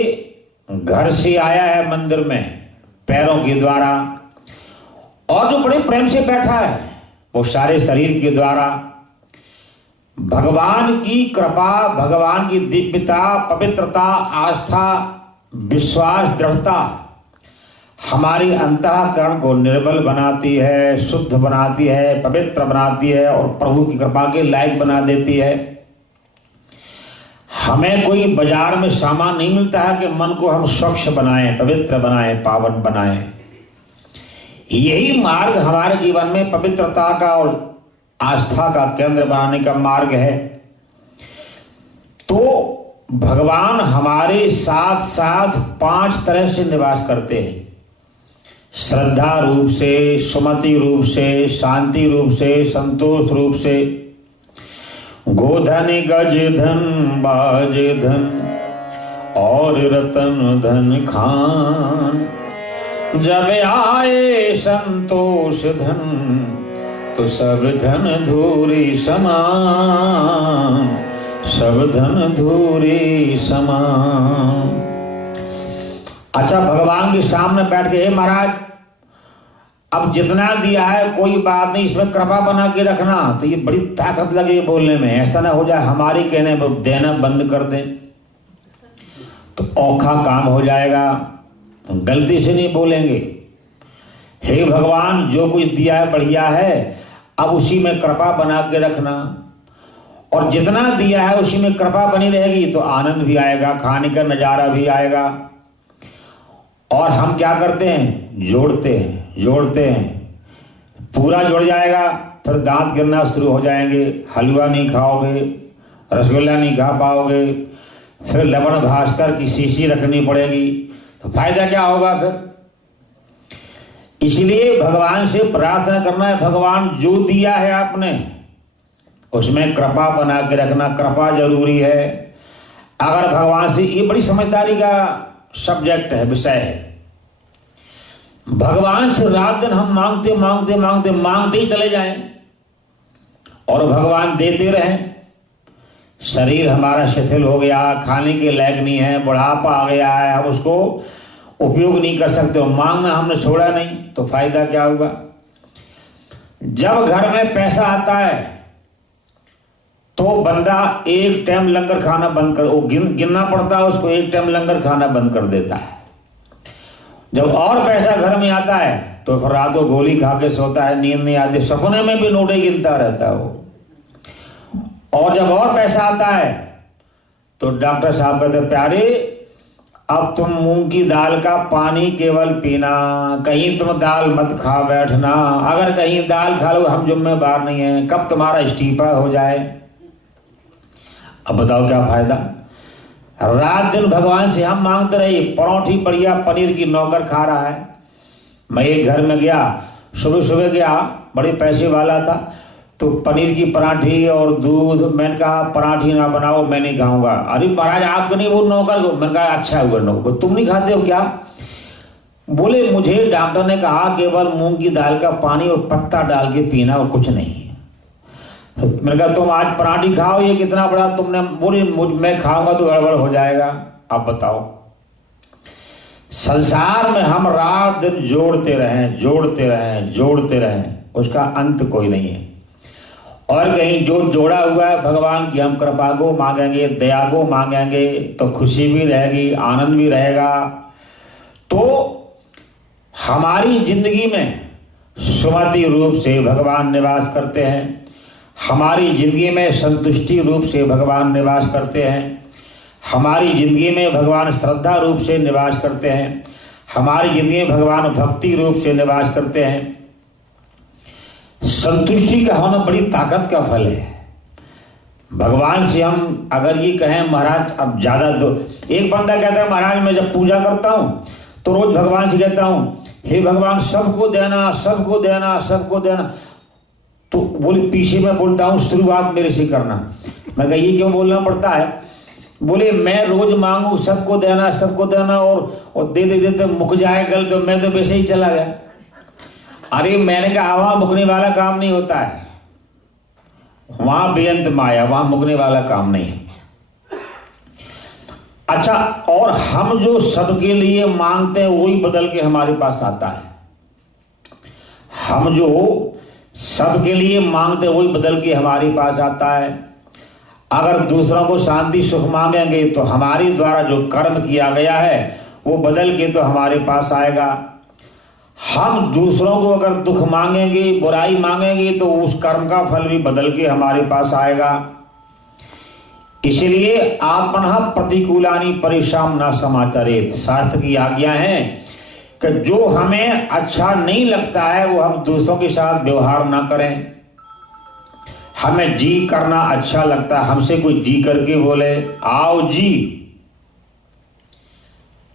घर से आया है मंदिर में पैरों के द्वारा, और जो बड़े प्रेम से बैठा है वो सारे शरीर के द्वारा। भगवान की कृपा, भगवान की दिव्यता, पवित्रता, आस्था, विश्वास, दृढ़ता हमारी अंतःकरण को निर्मल बनाती है, शुद्ध बनाती है, पवित्र बनाती है और प्रभु की कृपा के लायक बना देती है। हमें कोई बाजार में सामान नहीं मिलता है कि मन को हम स्वच्छ बनाएं, पवित्र बनाएं, पावन बनाएं। यही मार्ग हमारे जीवन में पवित्रता का और आस्था का केंद्र बनाने का मार्ग है। तो भगवान हमारे साथ साथ 5 तरह से निवास करते हैं। श्रद्धा रूप से, सुमति रूप से, शांति रूप से, संतोष रूप से, गोधन गज धन बाज धन और रतन धन खान। जब आए संतोष धन तो सब धन धूरी समान, सब धन धूरी समान। अच्छा, भगवान के सामने बैठ के, हे महाराज अब जितना दिया है कोई बात नहीं, इसमें कृपा बना के रखना। तो ये बड़ी ताकत लगे बोलने में, ऐसा ना हो जाए हमारी कहने में देना बंद कर दें तो औखा काम हो जाएगा। गलती से नहीं बोलेंगे, हे भगवान जो कुछ दिया है बढ़िया है, अब उसी में कृपा बना के रखना, और जितना दिया है उसी में कृपा बनी रहेगी तो आनंद भी आएगा, खाने का नजारा भी आएगा। और हम क्या करते हैं, जोड़ते हैं, जोड़ते हैं, पूरा जुड़ जाएगा, फिर दांत गिरना शुरू हो जाएंगे, हलवा नहीं खाओगे, रसगुल्ला नहीं खा पाओगे, फिर लवण भास्कर की शीशी रखनी पड़ेगी, तो फायदा क्या होगा फिर। इसलिए भगवान से प्रार्थना करना है, भगवान जो दिया है आपने उसमें कृपा बना के रखना, कृपा जरूरी है। अगर भगवान से, ये बड़ी समझदारी का सब्जेक्ट है, विषय है। भगवान से रात दिन हम मांगते मांगते मांगते मांगते ही चले जाएं और भगवान देते रहें। शरीर हमारा शिथिल हो गया, खाने के लायक नहीं है, बुढ़ापा आ गया है, हम उसको उपयोग नहीं कर सकते, मांगना हमने छोड़ा नहीं, तो फायदा क्या होगा। जब घर में पैसा आता है तो बंदा एक टाइम लंगर खाना बंद कर, वो गिनना पड़ता है उसको, एक टाइम लंगर खाना बंद कर देता है। जब और पैसा घर में आता है तो फिर रात को गोली खा के सोता है, नींद नहीं आती, सपने में भी नोटे गिनता रहता है वो। और जब और पैसा आता है तो डॉक्टर साहब कहते, प्यारे अब तुम मूंग की दाल का पानी केवल पीना, कहीं तुम दाल मत खा बैठना, अगर कहीं दाल खा लो हम जिम्मेदार नहीं है, कब तुम्हारा इस्तीफा हो जाए। अब बताओ क्या फायदा। रात दिन भगवान से हम मांगते रहे, परोठी बढ़िया पनीर की नौकर खा रहा है। मैं एक घर में गया, सुबह सुबह गया, बड़े पैसे वाला था, तो पनीर की पराठी और दूध, मैंने कहा पराठी ना बनाओ, मैं नहीं खाऊंगा। अरे महाराज आपको नहीं, वो नौकर को। मैंने कहा अच्छा हुआ नौकर, तुम नहीं खाते हो क्या। बोले मुझे डॉक्टर ने कहा केवल मूंग की दाल का पानी और पत्ता डाल के पीना और कुछ नहीं। मैंने कहा तुम आज पराठी खाओ, ये कितना बड़ा तुमने। बोले मैं खाऊंगा तो गड़बड़ हो जाएगा। आप बताओ, संसार में हम रात दिन जोड़ते रहें, जोड़ते रहें, जोड़ते रहें, उसका अंत कोई नहीं है। और कहीं जो जोड़ा हुआ है भगवान की हम कृपा को मांगेंगे, दया को मांगेंगे तो खुशी भी रहेगी, आनंद भी रहेगा। तो हमारी जिंदगी में सुमति रूप से भगवान निवास करते हैं, हमारी जिंदगी में संतुष्टि रूप से भगवान निवास करते हैं, हमारी जिंदगी में भगवान श्रद्धा रूप से निवास करते हैं, हमारी जिंदगी में भगवान भक्ति रूप से निवास करते हैं। संतुष्टि का होना बड़ी ताकत का फल है। भगवान से हम अगर ये कहें महाराज अब ज्यादा दो, एक बंदा कहता है महाराज मैं जब पूजा करता हूं तो रोज भगवान से कहता हूं हे भगवान सबको देना सबको देना सबको देना, तो बोले पीछे मैं बोलता हूं शुरुआत मेरे से करना। मैं कहा ये क्यों बोलना पड़ता है? बोले मैं रोज मांगू सबको देना और देते देते मुक जाए गल तो मैं तो वैसे ही चला गया। अरे मैंने कहा वहां मुकने वाला काम नहीं होता है, वहां बेअंत माया, वहां मुकने वाला काम नहीं है। अच्छा, और हम जो सबके लिए मांगते हैं वही बदल के हमारे पास आता है। हम जो सबके लिए मांगते हैं वही बदल के हमारे पास आता है। अगर दूसरों को शांति सुख मांगेंगे तो हमारे द्वारा जो कर्म किया गया है वो बदल के तो हमारे पास आएगा। हम दूसरों को अगर दुख मांगेंगे बुराई मांगेंगे तो उस कर्म का फल भी बदल के हमारे पास आएगा। इसलिए आत्मनः प्रतिकूलानि परिश्राम न समाचरेत, शास्त्र की आज्ञा है कि जो हमें अच्छा नहीं लगता है वो हम दूसरों के साथ व्यवहार ना करें। हमें जी करना अच्छा लगता है, हमसे कोई जी करके बोले आओ जी,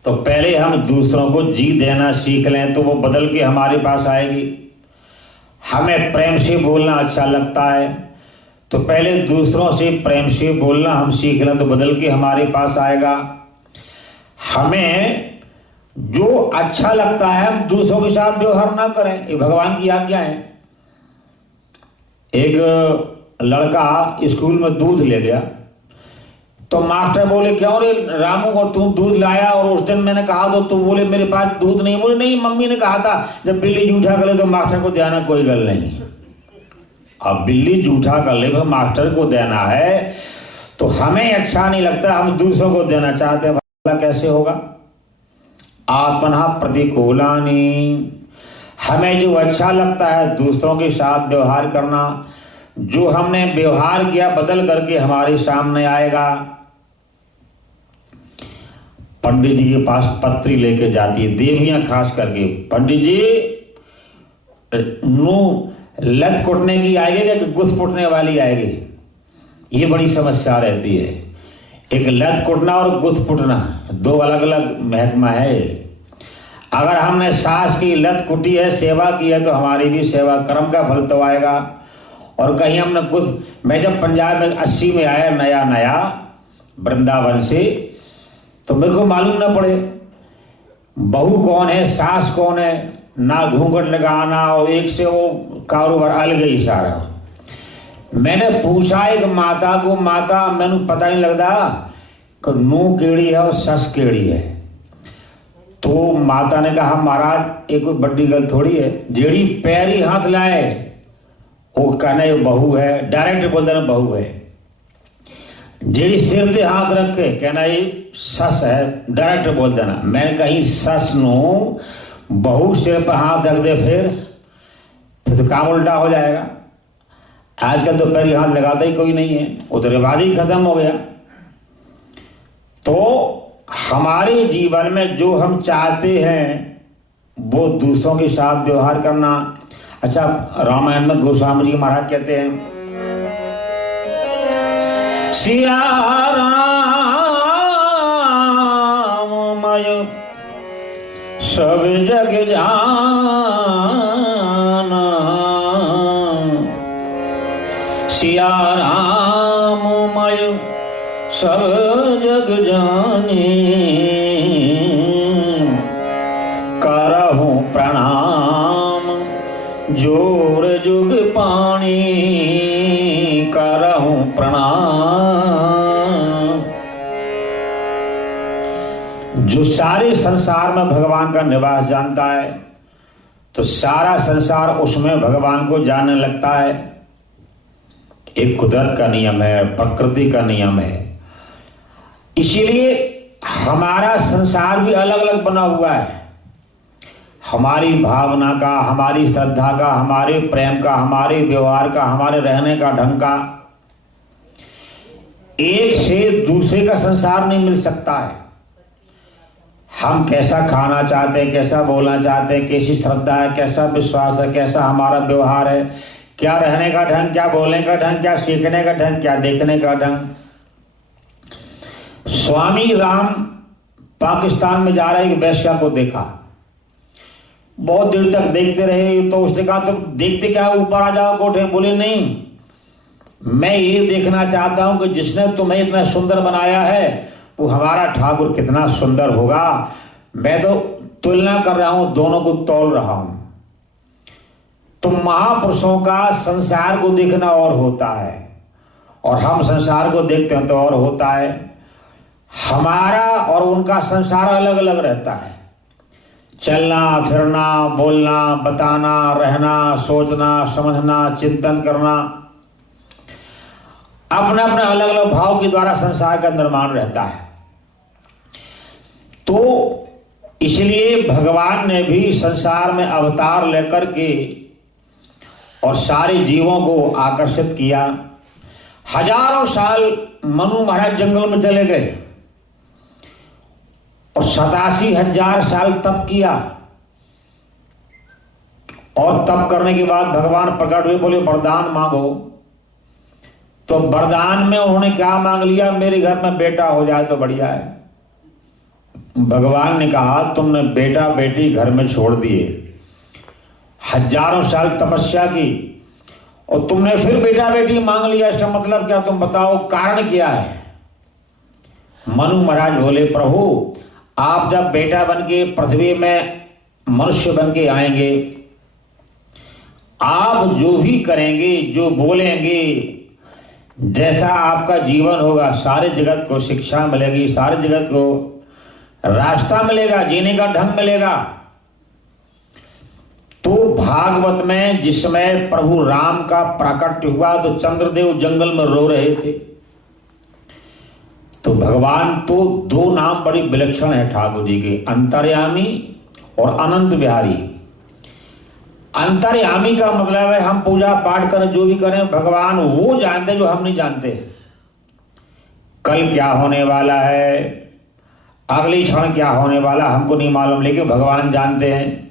तो पहले हम दूसरों को जी देना सीख लें तो वो बदल के हमारे पास आएगी। हमें प्रेम से बोलना अच्छा लगता है तो पहले दूसरों से प्रेम से बोलना हम सीख लें तो बदल के हमारे पास आएगा। हमें जो अच्छा लगता है हम दूसरों के साथ व्यवहार ना करें, ये भगवान की आज्ञा है। एक लड़का स्कूल में दूध ले गया तो मास्टर बोले क्यों रे रामू और तू दूध लाया, और उस दिन मैंने कहा तो बोले मेरे पास दूध नहीं। बोले नहीं मम्मी ने कहा था जब बिल्ली जूठा कर ले तो मास्टर को देना, कोई गल नहीं। अब बिल्ली जूठा कर ले तो मास्टर को देना है तो हमें अच्छा नहीं लगता, हम दूसरों को देना चाहते हैं, भला कैसे होगा? आत्मनः प्रतिकूलानि, हमें जो अच्छा लगता है दूसरों के साथ व्यवहार करना, जो हमने व्यवहार किया बदल करके हमारे सामने आएगा। पंडित जी के पास पत्री लेके जाती है देवियां, खास करके पंडित जी नो लत कुटने की आएगी कि गुथ कुटने वाली आएगी, ये बड़ी समस्या रहती है। एक लत कुटना और गुथ कुटना दो अलग अलग महकमा है। अगर हमने सास की लत कुटी है सेवा की है तो हमारी भी सेवा कर्म का फल तो आएगा। और कहीं हमने कुछ, मैं जब पंजाब में 80 में आया नया वृंदावन से, तो मेरे को मालूम ना पड़े बहू कौन है सास कौन है, ना घूंघट लगाना, और एक से वो कारोबार अलग ही सारा। मैंने पूछा एक माता को, माता मैंने पता नहीं लगता कि नू केड़ी है और सस केड़ी है। तो माता ने कहा महाराज एक कोई बड़ी गल थोड़ी है, जेड़ी पैरी हाथ लाए वो कहना ये बहू है, डायरेक्ट बोल देना बहू है। जेड़ी सिर पे हाथ रख के कहना ये सस है, डायरेक्ट बोल देना। मैंने कहीं सस नो बहू सिर पे हाथ रख दे फिर तो काम उल्टा हो जाएगा। आजकल तो पैरी हाथ लगाता ही कोई नहीं है, वो तो रिवाज ही खत्म हो गया। तो हमारे जीवन में जो हम चाहते हैं वो दूसरों के साथ व्यवहार करना। अच्छा, रामायण में गोस्वामी जी महाराज कहते हैं सिया राममय सब जग जाना, सिया राममय सब जग जाने, करहु प्रणाम जोर जुग पानी, करहु प्रणाम। जो सारे संसार में भगवान का निवास जानता है तो सारा संसार उसमें भगवान को जानने लगता है। एक कुदरत का नियम है, प्रकृति का नियम है। इसीलिए हमारा संसार भी अलग अलग बना हुआ है। हमारी भावना का, हमारी श्रद्धा का, हमारे प्रेम का, हमारे व्यवहार का, हमारे रहने का ढंग का, एक से दूसरे का संसार नहीं मिल सकता है। हम कैसा खाना चाहते हैं, कैसा बोलना चाहते हैं, कैसी श्रद्धा है, कैसा विश्वास है, कैसा हमारा व्यवहार है, क्या रहने का ढंग, क्या बोलने का ढंग, क्या सीखने का ढंग, क्या देखने का ढंग। स्वामी राम पाकिस्तान में जा रहे एक वैश्या को देखा, बहुत देर तक देखते रहे। तो उसने कहा तुम देखते क्या, ऊपर आ जाओ कोठे। बोले नहीं, मैं ये देखना चाहता हूं कि जिसने तुम्हें इतना सुंदर बनाया है वो हमारा ठाकुर कितना सुंदर होगा। मैं तो तुलना कर रहा हूं, दोनों को तौल रहा हूं। तो महापुरुषों का संसार को देखना और होता है, और हम संसार को देखते हैं तो और होता है। हमारा और उनका संसार अलग अलग रहता है। चलना फिरना, बोलना, बताना, रहना, सोचना, समझना, चिंतन करना, अपने अपने अलग अलग भाव के द्वारा संसार का निर्माण रहता है। तो इसलिए भगवान ने भी संसार में अवतार लेकर के और सारे जीवों को आकर्षित किया। हजारों साल मनु महाराज जंगल में चले गए और 87,000 साल तप किया, और तप करने के बाद भगवान प्रकट हुए, बोले वरदान मांगो। तो वरदान में उन्होंने क्या मांग लिया, मेरे घर में बेटा हो जाए तो बढ़िया है। भगवान ने कहा तुमने बेटा बेटी घर में छोड़ दिए, हजारों साल तपस्या की, और तुमने फिर बेटा बेटी मांग लिया, इसका मतलब क्या, तुम बताओ कारण क्या है। मनु महाराज बोले प्रभु, आप जब बेटा बन के पृथ्वी में मनुष्य बन के आएंगे, आप जो भी करेंगे, जो बोलेंगे, जैसा आपका जीवन होगा, सारे जगत को शिक्षा मिलेगी, सारे जगत को रास्ता मिलेगा, जीने का ढंग मिलेगा। तो भागवत में जिस समय प्रभु राम का प्राकट्य हुआ तो चंद्रदेव जंगल में रो रहे थे। तो भगवान तो दो नाम बड़ी विलक्षण है ठाकुर जी के, अंतर्यामी और अनंत बिहारी। अंतर्यामी का मतलब है हम पूजा पाठ करें, जो भी करें, भगवान वो जानते जो हम नहीं जानते। कल क्या होने वाला है, अगली क्षण क्या होने वाला हमको नहीं मालूम, लेकिन भगवान जानते हैं।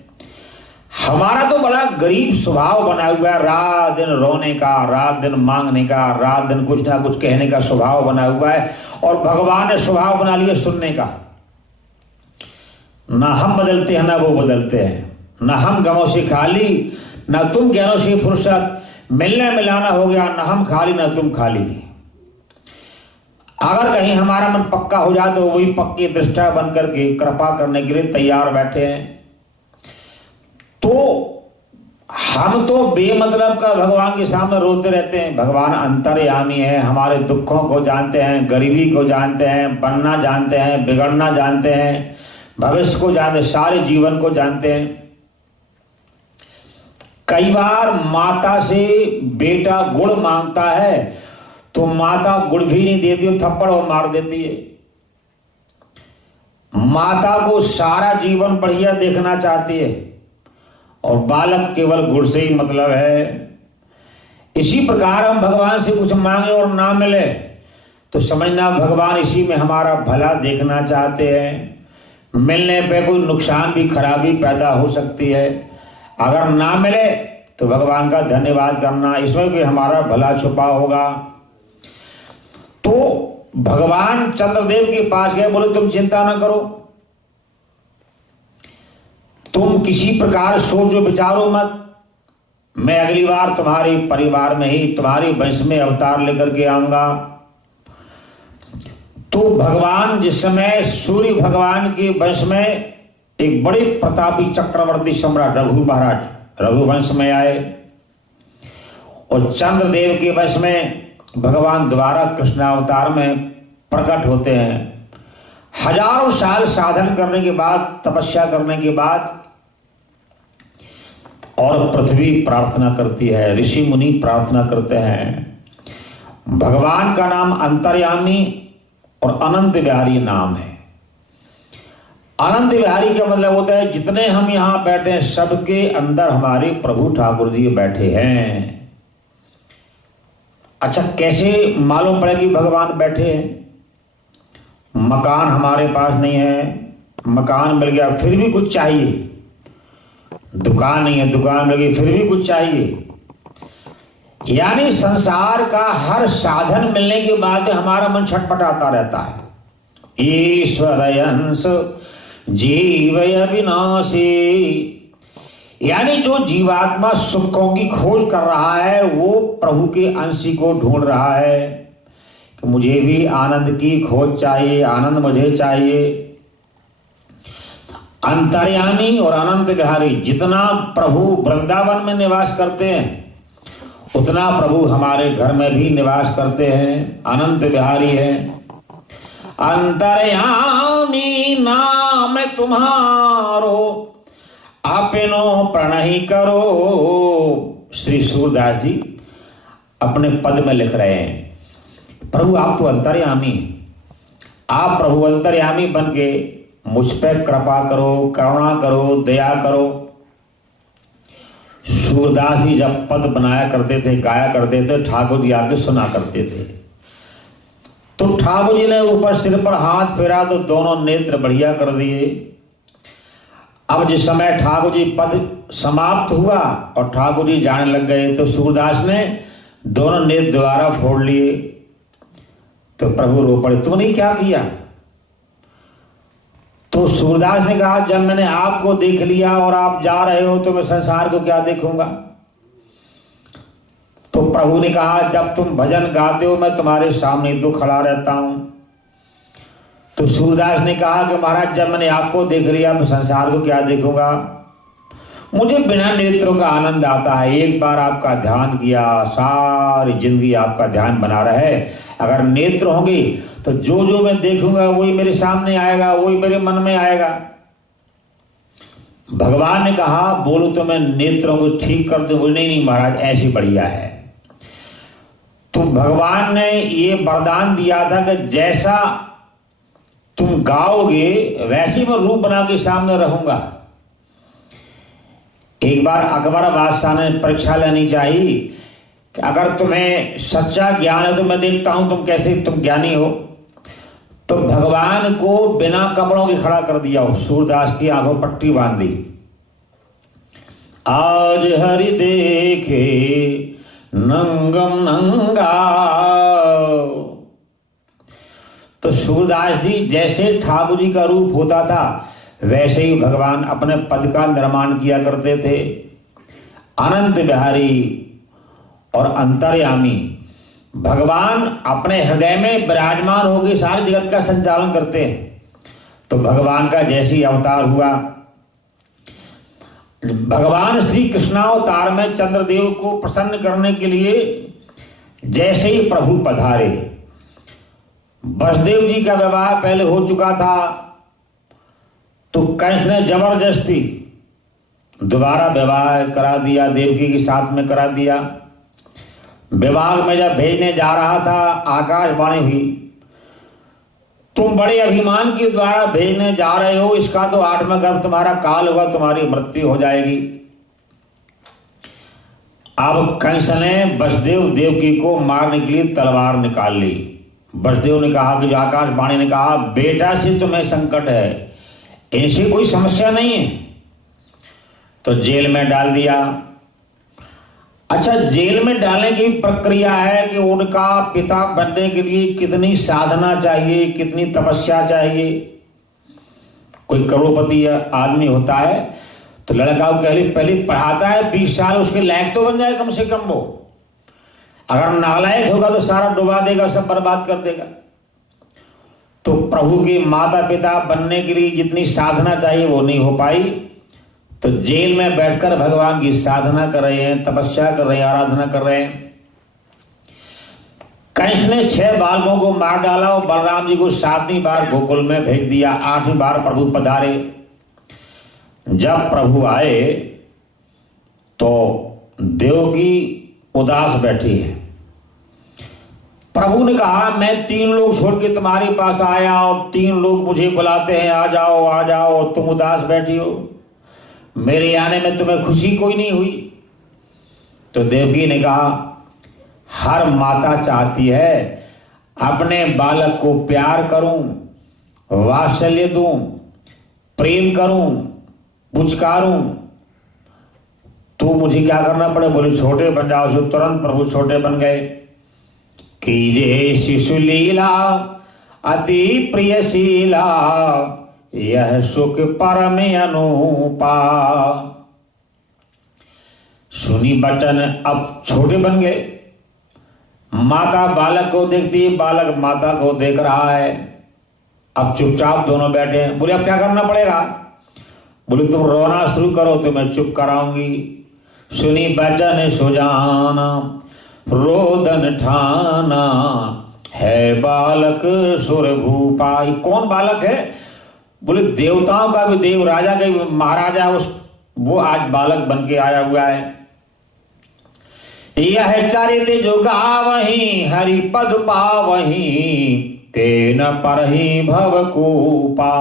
हमारा तो बड़ा गरीब स्वभाव बना हुआ है, रात दिन रोने का, रात दिन मांगने का, रात दिन कुछ ना कुछ कहने का स्वभाव बना हुआ है, और भगवान ने स्वभाव बना लिया सुनने का। ना हम बदलते हैं ना वो बदलते हैं, ना हम गमों से खाली ना तुम ज्ञानों से फुर्सत, मिलने मिलाना हो गया, ना हम खाली ना तुम खाली। अगर कहीं हमारा मन पक्का हो जाए तो वही पक्की दृष्टा बन करके कृपा करने के लिए तैयार बैठे हैं। तो हम तो बेमतलब का भगवान के सामने रोते रहते हैं। भगवान अंतर्यामी है, हमारे दुखों को जानते हैं, गरीबी को जानते हैं, बनना जानते हैं, बिगड़ना जानते हैं, भविष्य को जानते हैं, सारे जीवन को जानते हैं। कई बार माता से बेटा गुड़ मांगता है तो माता गुड़ भी नहीं देती, थप्पड़ और मार देती है। माता को सारा जीवन बढ़िया देखना चाहती है और बालक केवल गुड़ से ही मतलब है। इसी प्रकार हम भगवान से कुछ मांगे और ना मिले तो समझना भगवान इसी में हमारा भला देखना चाहते हैं। मिलने पे कोई नुकसान भी, खराबी पैदा हो सकती है, अगर ना मिले तो भगवान का धन्यवाद करना, इसमें भी हमारा भला छुपा होगा। तो भगवान चंद्रदेव के पास गए, बोले तुम चिंता ना करो, तुम किसी प्रकार सोचो विचारो मत, मैं अगली बार तुम्हारे परिवार में ही, तुम्हारे वंश में अवतार लेकर के आऊंगा। तो भगवान जिस समय सूर्य भगवान के वंश में एक बड़े प्रतापी चक्रवर्ती सम्राट रघु महाराज रघुवंश में आए, और चंद्रदेव के वंश में भगवान द्वारा कृष्णावतार में प्रकट होते हैं। हजारों साल साधन करने के बाद, तपस्या करने के बाद, और पृथ्वी प्रार्थना करती है, ऋषि मुनि प्रार्थना करते हैं। भगवान का नाम अंतर्यामी और अनंत बिहारी नाम है। अनंत बिहारी का मतलब होता है जितने हम यहां बैठे हैं सबके अंदर हमारे प्रभु ठाकुर जी बैठे हैं। अच्छा, कैसे मालूम पड़े कि भगवान बैठे हैं? मकान हमारे पास नहीं है, मकान मिल गया फिर भी कुछ चाहिए, दुकान नहीं है, दुकान मिल गई फिर भी कुछ चाहिए, यानी संसार का हर साधन मिलने के बाद में हमारा मन छटपटाता रहता है। ईश्वर अंश जीवय अविनाशी, यानी जो जीवात्मा सुखों की खोज कर रहा है वो प्रभु के अंश को ढूंढ रहा है कि मुझे भी आनंद की खोज चाहिए, आनंद मुझे चाहिए। अंतर्यामी और अनंत बिहारी, जितना प्रभु वृंदावन में निवास करते हैं उतना प्रभु हमारे घर में भी निवास करते हैं, अनंत बिहारी है। अंतर्यामी नाम तुम्हारो आपनो प्रणहि करो, श्री सूरदास जी अपने पद में लिख रहे हैं। प्रभु आप तो अंतर्यामी हैं, आप प्रभु अंतर्यामी बन के मुझ पर कृपा करो, करुणा करो, दया करो। सूरदास जी जब पद बनाया करते थे, गाया करते थे, ठाकुर जी आके सुना करते थे। तो ठाकुर जी ने ऊपर सिर पर हाथ फेरा तो दोनों नेत्र बढ़िया कर दिए। अब जिस समय ठाकुर जी पद समाप्त हुआ और ठाकुर जी जाने लग गए तो सूरदास ने दोनों नेत्र दोबारा फोड़ लिए। तो प्रभु रो पड़े, तुमने क्या किया? तो सूरदास ने कहा, जब मैंने आपको देख लिया और आप जा रहे हो तो मैं संसार को क्या देखूंगा। तो प्रभु ने कहा, जब तुम भजन गाते हो मैं तुम्हारे सामने तो खड़ा रहता हूं। तो सूरदास ने कहा कि महाराज जब मैंने आपको देख लिया मैं संसार को क्या देखूंगा, मुझे बिना नेत्रों का आनंद आता है। एक बार आपका ध्यान किया, सारी जिंदगी आपका ध्यान बना रहे। अगर नेत्र होंगे तो जो जो मैं देखूंगा वही मेरे सामने आएगा, वही मेरे मन में आएगा। भगवान ने कहा, बोलो तो मैं नेत्रों को ठीक कर दूं। बोले नहीं महाराज ऐसी बढ़िया है। तो भगवान ने ये वरदान दिया था कि जैसा तुम गाओगे वैसे मैं रूप बना के सामने रहूंगा। एक बार अकबर बादशाह ने परीक्षा लेनी चाहिए कि अगर तुम्हें सच्चा ज्ञान है तो मैं देखता हूं तुम ज्ञानी हो। तो भगवान को बिना कपड़ों के खड़ा कर दिया, सूरदास की आंखों पट्टी बांध दी। आज हरि देखे नंगम नंगा। तो सूरदास जी जैसे ठाकुर जी का रूप होता था वैसे ही भगवान अपने पद का निर्माण किया करते थे। अनंत बिहारी और अंतर्यामी भगवान अपने हृदय में विराजमान होकर सारे जगत का संचालन करते हैं। तो भगवान का जैसी अवतार हुआ, भगवान श्री कृष्णावतार में चंद्रदेव को प्रसन्न करने के लिए जैसे ही प्रभु पधारे, वसुदेव जी का विवाह पहले हो चुका था तो कंस ने जबरदस्ती दोबारा विवाह करा दिया, देवकी के साथ में करा दिया। विवाह में जब भेजने जा रहा था आकाशवाणी हुई, तुम बड़े अभिमान के द्वारा भेजने जा रहे हो, इसका तो 8वां गर्भ तुम्हारा काल होगा, तुम्हारी मृत्यु हो जाएगी। अब कंस ने वसुदेव देवकी को मारने के लिए तलवार निकाल ली। वसुदेव ने कहा कि जो आकाशवाणी ने कहा, बेटा से तुम्हें संकट है, इनसे कोई समस्या नहीं है। तो जेल में डाल दिया। अच्छा, जेल में डालने की प्रक्रिया है कि उनका पिता बनने के लिए कितनी साधना चाहिए, कितनी तपस्या चाहिए। कोई करोड़पति आदमी होता है तो लड़का को पहले पढ़ाता है 20 साल, उसके लायक तो बन जाए कम से कम वो। अगर नालायक होगा तो सारा डुबा देगा, सब बर्बाद कर देगा। तो प्रभु के माता पिता बनने के लिए जितनी साधना चाहिए वो नहीं हो पाई, तो जेल में बैठकर भगवान की साधना कर रहे हैं, तपस्या कर रहे हैं, आराधना कर रहे हैं। कंस ने 6 बालकों को मार डाला और बलराम जी को 7वीं बार गोकुल में भेज दिया। 8वीं बार प्रभु पधारे। जब प्रभु आए तो देवकी उदास बैठी है। प्रभु ने कहा, मैं 3 लोग छोड़ के तुम्हारे पास आया और 3 लोग मुझे बुलाते हैं, आ जाओ आ जाओ, और तुम उदास बैठी हो। मेरे आने में तुम्हें खुशी कोई नहीं हुई। तो देवकी ने कहा, हर माता चाहती है अपने बालक को प्यार करूं, वात्सल्य दूं, प्रेम करूं, पुचकारूं। तो मुझे क्या करना पड़े? बोले छोटे बन जाओ। सो तुरंत प्रभु छोटे बन गए। कीजे शिशु लीला अति प्रियशीला, यह सुख परम अनुपा। सुनी बचन, अब छोटे बन गए। माता बालक को देखती है, बालक माता को देख रहा है। अब चुपचाप दोनों बैठे हैं। बोले अब क्या करना पड़ेगा? बोले तुम रोना शुरू करो तो मैं चुप कराऊंगी। सुनी बचन सुजाना, रोदन ठाना, है बालक सुर भूपा। कौन बालक है? बोले देवताओं का भी देव, राजा का भी महाराजा, वो आज बालक बन के आया हुआ है। यह चरित जो गावहीं, हरि पद पावहीं, तेन परहि भव कूपा।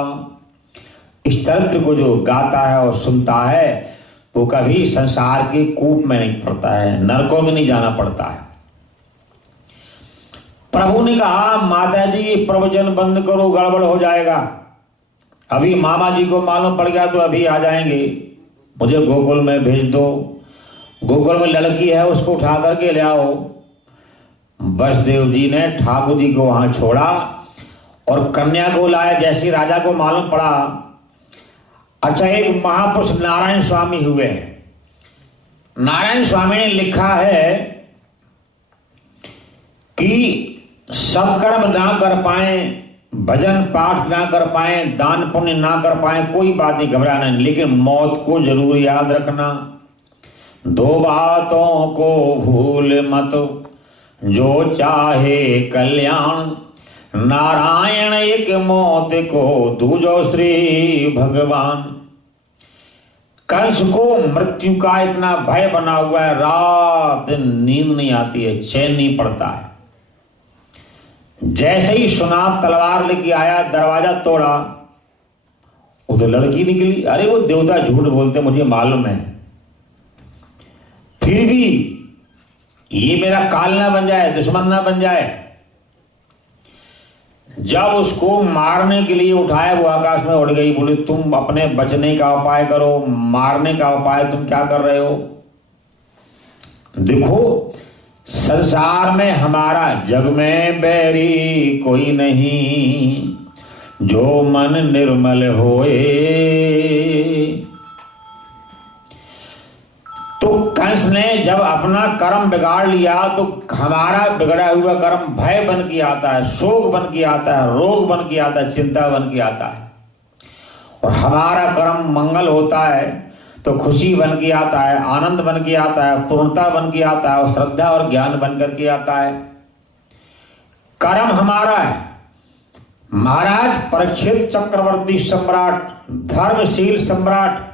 इस चरित्र को जो गाता है और सुनता है वो कभी संसार के कूप में नहीं पड़ता है, नरकों में नहीं जाना पड़ता है। प्रभु ने कहा माता जी प्रवचन बंद करो, गड़बड़ हो जाएगा। अभी मामा जी को मालूम पड़ गया तो अभी आ जाएंगे, मुझे गोकुल में भेज दो। गोकुल में लड़की है, उसको उठा करके ले आओ। वसुदेव जी ने ठाकुर जी को वहां छोड़ा और कन्या को लाए। जैसे राजा को मालूम पड़ा, अच्छा एक महापुरुष नारायण स्वामी हुए। नारायण स्वामी ने लिखा है कि सत्कर्म ना कर पाए, भजन पाठ ना कर पाए, दान पुण्य ना कर पाए, कोई बात नहीं, घबराना नहीं, लेकिन मौत को जरूर याद रखना। दो बातों को भूल मत, जो चाहे कल्याण, नारायण एक मौत को, दूजो श्री भगवान। कंस को मृत्यु का इतना भय बना हुआ है, रात नींद नहीं आती है, चैन नहीं पड़ता है। जैसे ही सुना तलवार लेके आया, दरवाजा तोड़ा, उधर लड़की निकली। अरे वो देवता झूठ बोलते, मुझे मालूम है, फिर भी ये मेरा काल ना बन जाए, दुश्मन ना बन जाए। जब उसको मारने के लिए उठाया, वो आकाश में उड़ गई। बोले तुम अपने बचने का उपाय करो, मारने का उपाय तुम क्या कर रहे हो? देखो संसार में हमारा, जग में बैरी कोई नहीं, जो मन निर्मल होए। तो कंस ने जब अपना कर्म बिगाड़ लिया तो हमारा बिगड़ा हुआ कर्म भय बन के आता है, शोक बन के आता है, रोग बन के आता है, चिंता बन के आता है। और हमारा कर्म मंगल होता है तो खुशी बन के आता है, आनंद बन के आता है, पूर्णता बन के आता है, और श्रद्धा और ज्ञान बन करके आता है। कर्म हमारा है। महाराज परीक्षित चक्रवर्ती सम्राट, धर्मशील सम्राट,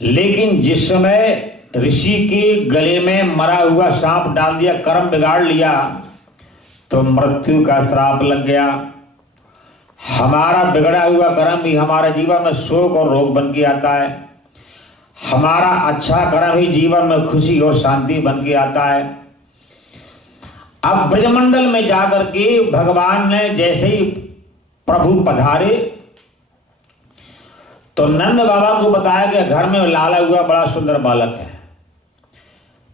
लेकिन जिस समय ऋषि के गले में मरा हुआ सांप डाल दिया, कर्म बिगाड़ लिया, तो मृत्यु का श्राप लग गया। हमारा बिगड़ा हुआ कर्म भी हमारे जीवन में शोक और रोग बन के आता है। हमारा अच्छा कर्म ही जीवन में खुशी और शांति बन के आता है। अब ब्रजमंडल में जाकर के भगवान ने जैसे ही प्रभु पधारे तो नंद बाबा को बताया कि घर में लाला हुआ बड़ा सुंदर बालक है।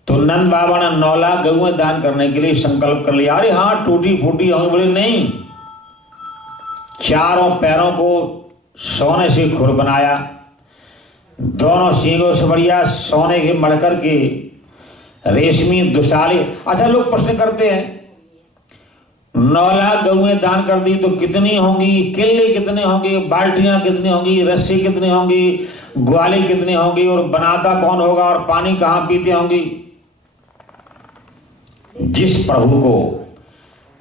तो नंद बाबा ने 9 लाख गऊं दान करने के लिए संकल्प कर लिया। अरे हाँ टूटी फूटी होंगी? बोले नहीं, चारों पैरों को सोने से खुर बनाया, दोनों सींगों से बढ़िया सोने के मढ़कर के रेशमी दुशाली। अच्छा लोग प्रश्न करते हैं 9 लाख गऊं दान कर दी तो कितनी होंगी, किले कितने होंगे, बाल्टियां कितनी होंगी, रस्सी कितनी होंगी, ग्वाली कितनी होंगी, और बनाता कौन होगा, और पानी कहां पीते होंगी? जिस प्रभु को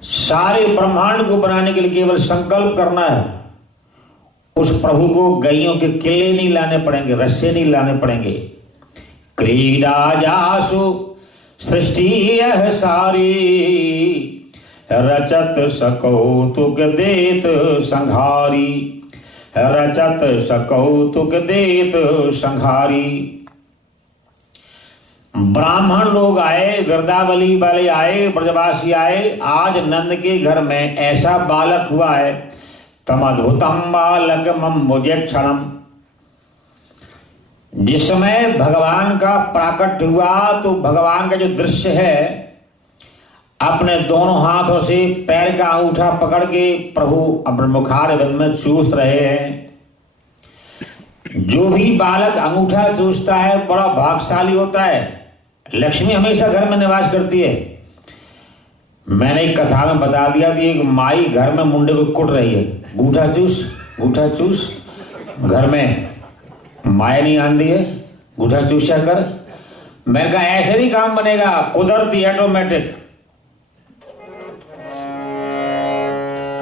सारे ब्रह्मांड को बनाने के लिए केवल संकल्प करना है, उस प्रभु को गैयों के किले नहीं लाने पड़ेंगे, रस्से नहीं लाने पड़ेंगे। क्रीडा जासु सृष्टि यह सारी, रचत सकौतुक देत संघारी, रचत सकौतुक देत संघारी। ब्राह्मण लोग आए, वृंदावली वाले आए, ब्रजवासी आए। आज नंद के घर में ऐसा बालक हुआ है, तम अद्भुतम बालक मम क्षणम। जिस समय भगवान का प्राकट्य हुआ तो भगवान का जो दृश्य है, अपने दोनों हाथों से पैर का अंगूठा पकड़ के प्रभु अपने मुखारविंद में चूस रहे हैं। जो भी बालक अंगूठा चूसता है बड़ा भाग्यशाली होता है। लक्ष्मी हमेशा घर में निवास करती है। मैंने एक कथा में बता दिया कि एक माई घर में मुंडे को कुट रही है, अंगूठा चूस अंगूठा चूस। घर में माया नहीं आंदी है, अंगूठा चूसा कर। मैंने कहा ऐसे नहीं काम बनेगा, कुदरती ऑटोमेटिक।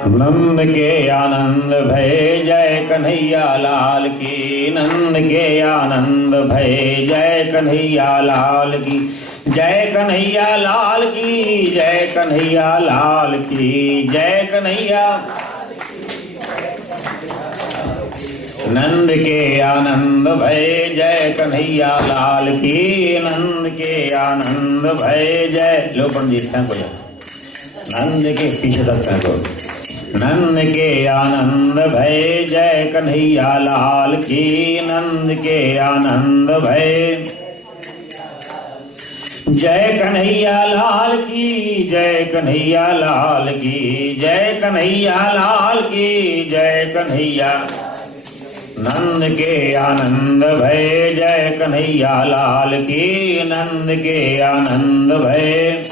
नंद के आनंद भय जय कन्हैया लाल की, नंद के आनंद भय जय कन्हैया लाल की, जय कन्हैया लाल की, जय कन्हैया लाल की, जय कन्हैया। नंद के आनंद भय जय कन्हैया लाल की, नंद के आनंद भय जय। लो पंडित को नंद के पीछे तक को, नंद के आनंद भय जय कन्हैया लाल की, नंद के आनंद भय जय कन्हैया लाल की, जय कन्हैया लाल की, जय कन्हैया लाल की, जय कन्हैया। नंद के आनंद भय जय कन्हैया लाल की, नंद के आनंद भय,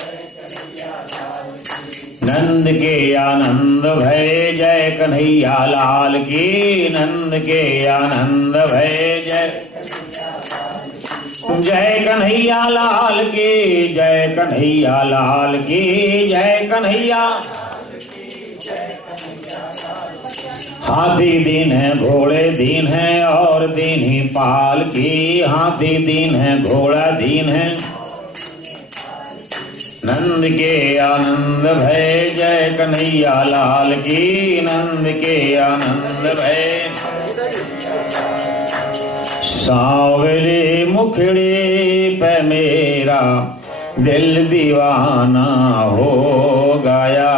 नंद के आनंद भय जय कन्हैया लाल की, नंद के आनंद भय जय, जय कन्हैया लाल की, जय कन्हैया लाल की, जय कन्हैया। हाथी दीन है घोड़े दीन है और दीन ही पाल की, हाथी दीन है घोड़ा दीन है। नंद के आनंद भय जय कन्हैया लाल की, नंद के आनंद भय। सांवरे मुखड़े पे मेरा दिल दीवाना हो गया,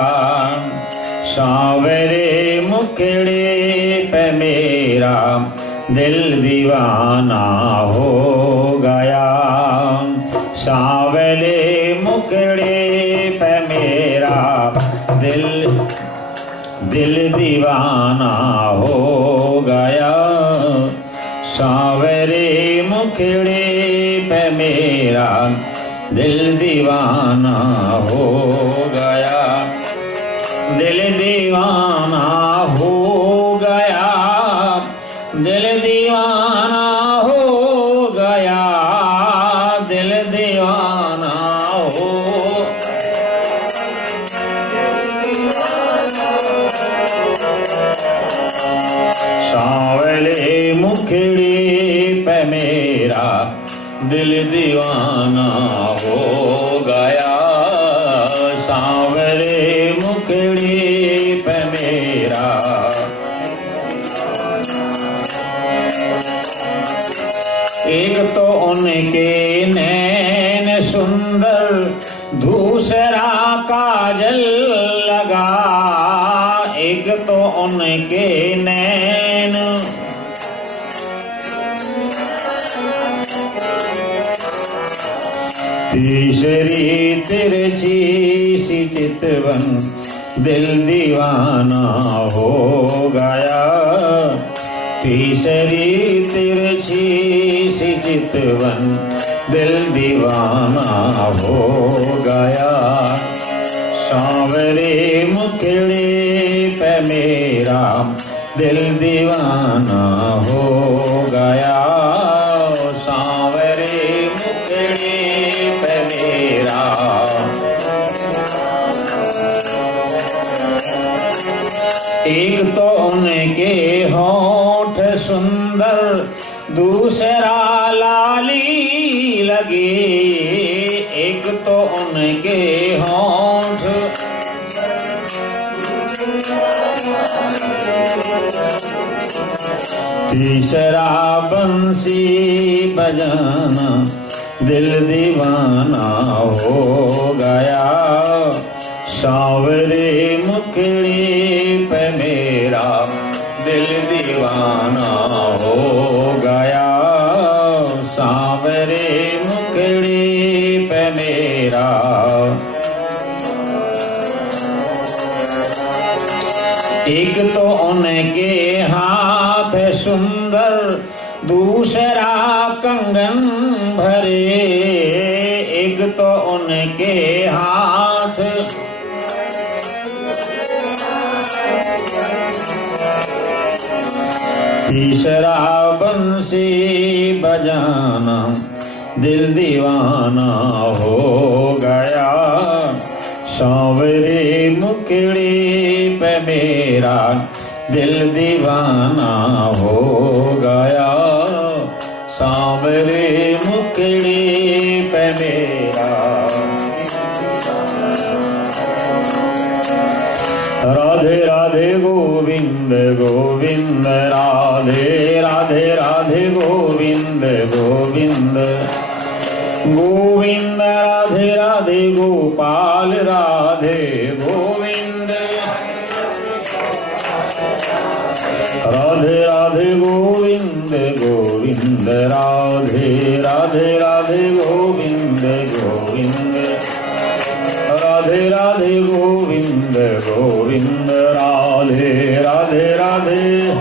सांवरे मुखड़े पे मेरा दिल दीवाना हो गया, सांवरे मुखड़े पे मेरा दिल दीवाना हो गया, सांवरे मुखड़े पे मेरा दिल दीवाना हो गया, दिल दीवाना हो गया, दिल दीवाना हो गया, दिल दीवाना हो। सांवले मुखड़ी पे मेरा दिल दीवाना हो गया, सांवरे मुखड़ी पे मेरा। एक तो उनके नैन सुंदर, दूसरा काजल लगा, एक तो उनके नैन, तीसरी तिरछी सी चितवन, दिल दीवाना हो गया, तीसरी तिरछी सी चितवन, दिल दीवाना हो गया, सांवरे मुखड़े पे मेरा दिल दीवाना हो गया, सांवरे मुखड़े पे मेरा। एक तो उनके होठ सुंदर, दूसरा लाली लगे, एक तो उनके होठ, तीसरा बंसी बजाना, दिल दीवाना हो गया, सांवरे मुखड़ी पे मेरा दिल दीवाना हो गया, पे मेरा। एक तो उनके हाथ सुंदर, दूसरा कंगन भरे। एक तो उनके हाथ तीसरा बंसी बजाना, दिल दीवाना हो गया। सांवरे मुखड़ी पे मेरा दिल दीवाना हो गया। सांवरे मुखड़ी पे मेरा। राधे राधे गोविंद गोविंद, राधे राधे राधे गोविंद गोविंद गोविंद, राधे राधे गोपाल राधे गोविंद। राधे राधे गोविंद गोविंद, राधे राधे राधे गोविंद गोविंद। राधे राधे गोविंद गोविंद, राधे राधे राधे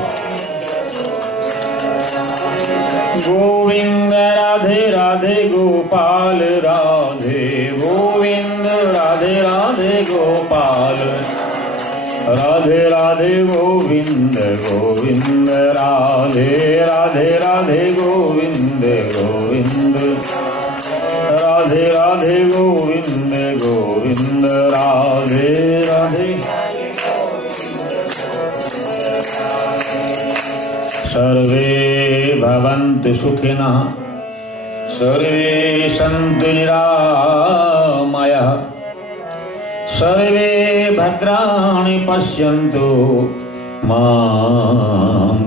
गोविंद। राधे राधे गोपाल राधे गोविंद, राधे राधे गोपाल। राधे राधे गोविंद गोविंद, राधे राधे राधे गोविंद गोविंद। राधे राधे गोविंद गोविंद, राधे राधे। सर्वे भवन्तु सुखिनः, सर्वे सन्तु निरामयाः, सर्वे भद्राणि पश्यन्तु, मा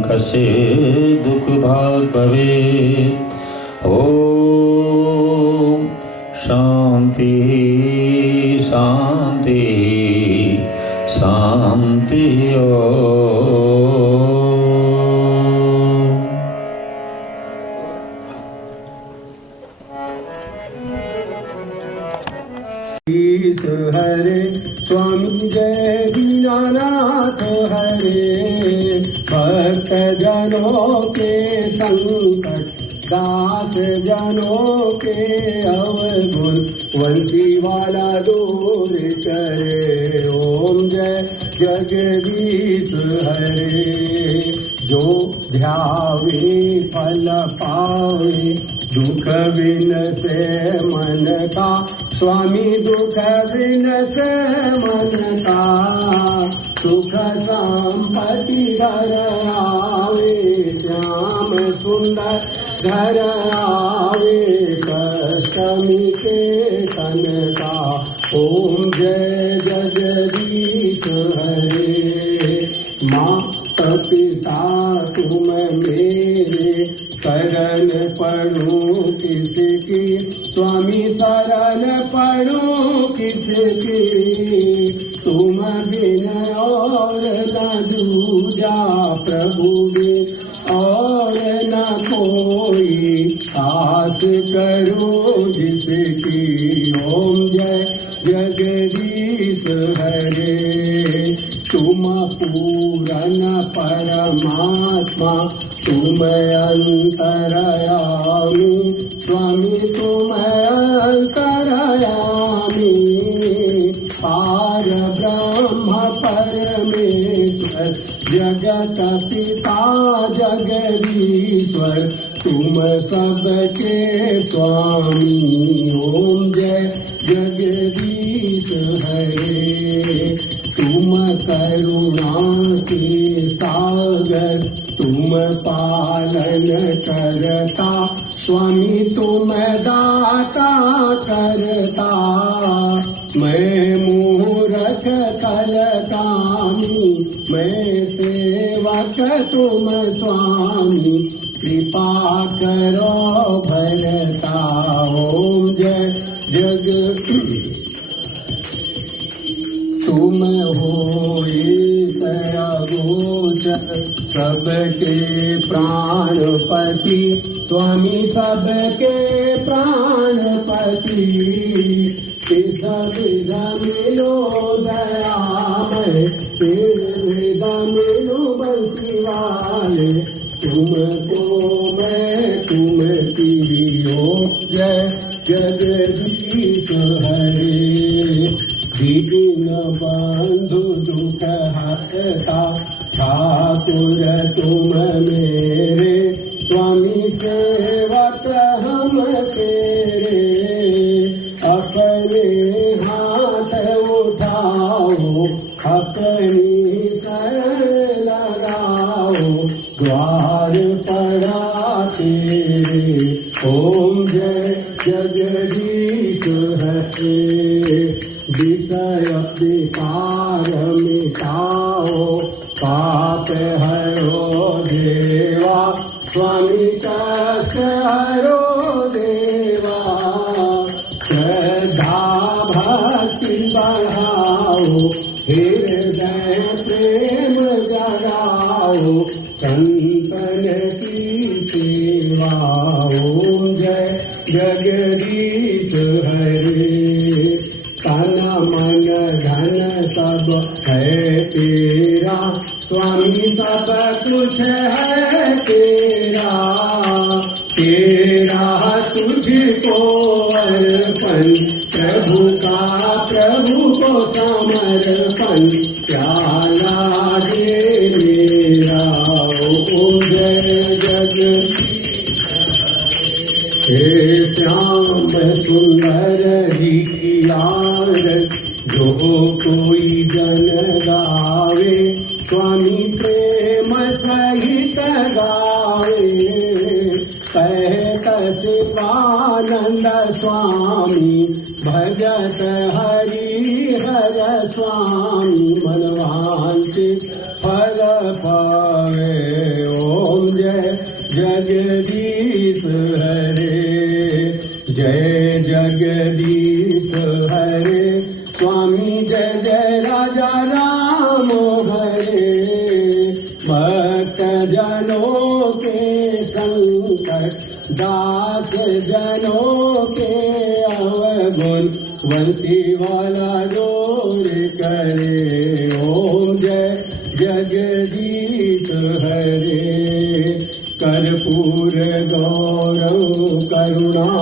कश्चित् दुःखभाग् भवेत्। ओम शांति शांति शांति। हरे स्वामी जय दीनानाथ हरे। भक्त जनों के संकट, दास जनों के अवगुण, वंशी वाला दूर करे। ओम जय जगदीश हरे। जो ध्यावे फल पावे, दुख बिन से मन का। स्वामी दुख बिन से मन का, सुख संपत्ति घर आवे। श्याम सुंदर घर आवे, कष्ट मिटे तन का। ओम जय जगदीश हरे। माता पिता तुम मेरे, शरण पढ़ूं किसकी। स्वामी शरण पढ़ूं किसकी। तुम बिन और न दूजा, प्रभु बिन और न कोई। आस करो जिसकी। ओम जय जगदीश हरे। तुम पूरन परमात्मा, तुम अंतरयामी। स्वामी तुम अंतरयामी। पार ब्रह्म परमेश्वर, जगत पिता जगदीश्वर। तुम सबके स्वामी। ओम जय जगदीश हरे। तुम करुणा के सागर, तुम पालन करता। स्वामी तुम दाता करता। मैं मूर्ख कलकामी, मैं सेवक तुम स्वामी। कृपा करो भरता। ओम जय जग। तुम हो ईश्वर गोचर, सबके प्राणपति स्वामी सबके प्राणपति विध मिलो दयामय विध मिलो बंसीवाले तुमको मैं तुम पियो जय जगदीश हरे दीन बंधु दुख हरता ठाकुर तुम मेरे स्वामी सेवक हम तेरे अपने हाथ उठाओ अपनी शरण लगाओ द्वार पड़ा तेरे ओम जय जगदीश हरे विषय विकार मिटाओ पाप हरो देवा स्वामी कष्ट हरो देवा श्रद्धा भक्ति बढ़ाओ हृदय प्रेम जगाओ संतन की सेवा ओम जय जगदीश हरे तन मन धन सब है तेरा स्वामी सब कुछ है तेरा तेरा तुझको अर्पण प्रभु का प्रभु को समर्पण प्याला दे मेरा ओ जय जगदीश हे श्याम सुंदर जी यार जो कोई जन गावे स्वामी प्रेम सहित गावे कहत शिवानंद स्वामी भजत हरि हर स्वामी मनवांचित फल पावे ओम जय जगदीश हरे जय जगदीश हरे स्वामी जय जय राजा राम हरे भक्त जनों के संकट दास जनों के अवगुण वंशी वाला जोर करे ओम जय जगदीश हरे कर्पूर गौरव करुणावतारं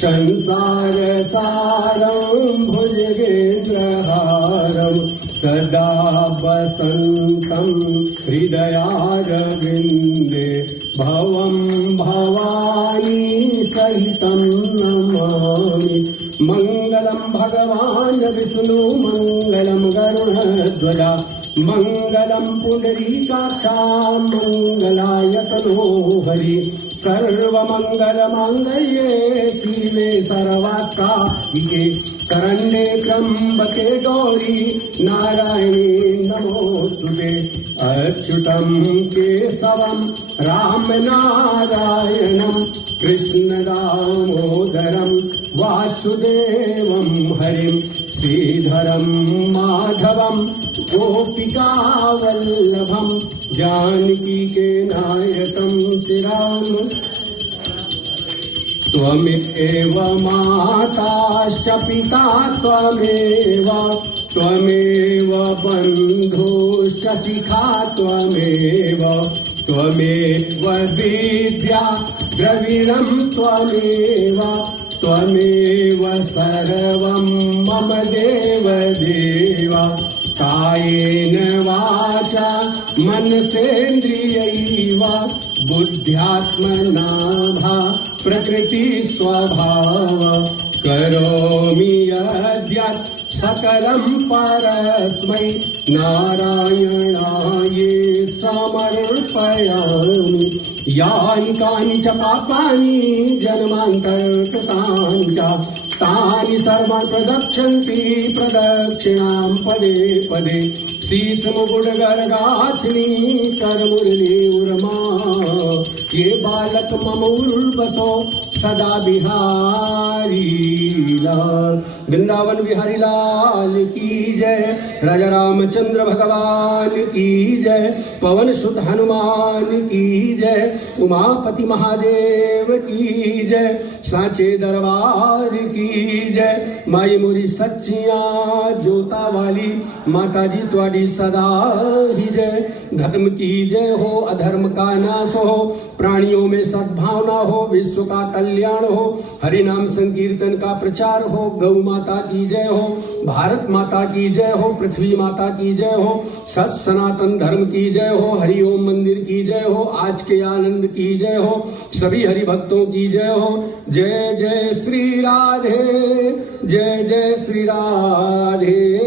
संसार सारं भुजगेन्द्रहारं सदा वसन्तं हृदयारविन्दे भवं भवानी सहितं नमामि मङ्गलं भगवान् विष्णु मङ्गलं गरुडध्वजा मङ्गलं पुण्डरीकाक्षा मङ्गलायतनो हरि सर्वमङ्गलमाङ्गल्ये शिवे सर्वार्थसाधिके शरण्ये त्र्यम्बके गौरी नारायणी नमोस्तुते अच्युतं केशवं राम नारायणं कृष्ण दामोदरं वासुदेवं हरिं श्रीधरं माधवं गोपिकावल्लभं जानकी के नायकं श्रीराम त्वमेव माताश्च पिता त्वमेव बन्धुश्च शिखा त्वमेव विद्या द्रविणं त्वमेव सर्वं मम देव कायेन वाचा मनसेन्द्रियैव बुद्ध्यात्मना भा प्रकृति स्वभाव करोमि यद्यत् सकलं परस्मै नारायणाय समर्पयामि यानि कानि च पापानि जन्मान्तरकृतानि च तानि सर्वाणि प्रदक्षन्ति प्रदक्षिणां पदे पदे शीर्षमुकुटगरगाछिनी करमुरली उर्मा ये बालक मम उर्वसो सदा बिहारी लाल। वृंदावन बिहारी लाल की जय। राजा रामचंद्र भगवान की जय। पवन सुत हनुमान की जय। उमापति महादेव की जय। साचे दरबार की जय। माई मोरी सच्चियां जोता वाली माता जी त्वाडी सदा ही जय। धर्म की जय हो, अधर्म का नाश हो, प्राणियों में सद्भावना हो, विश्व का कल्याण हो, हरि नाम संकीर्तन का प्रचार हो। गौ माता की जय हो, भारत माता की जय हो, पृथ्वी माता की जय हो, सत सनातन धर्म की जय हो, हरि ओम मंदिर की जय हो, आज के आनंद की जय हो, सभी हरि भक्तों की जय हो। जय जय श्री राधे, जय जय श्री राधे।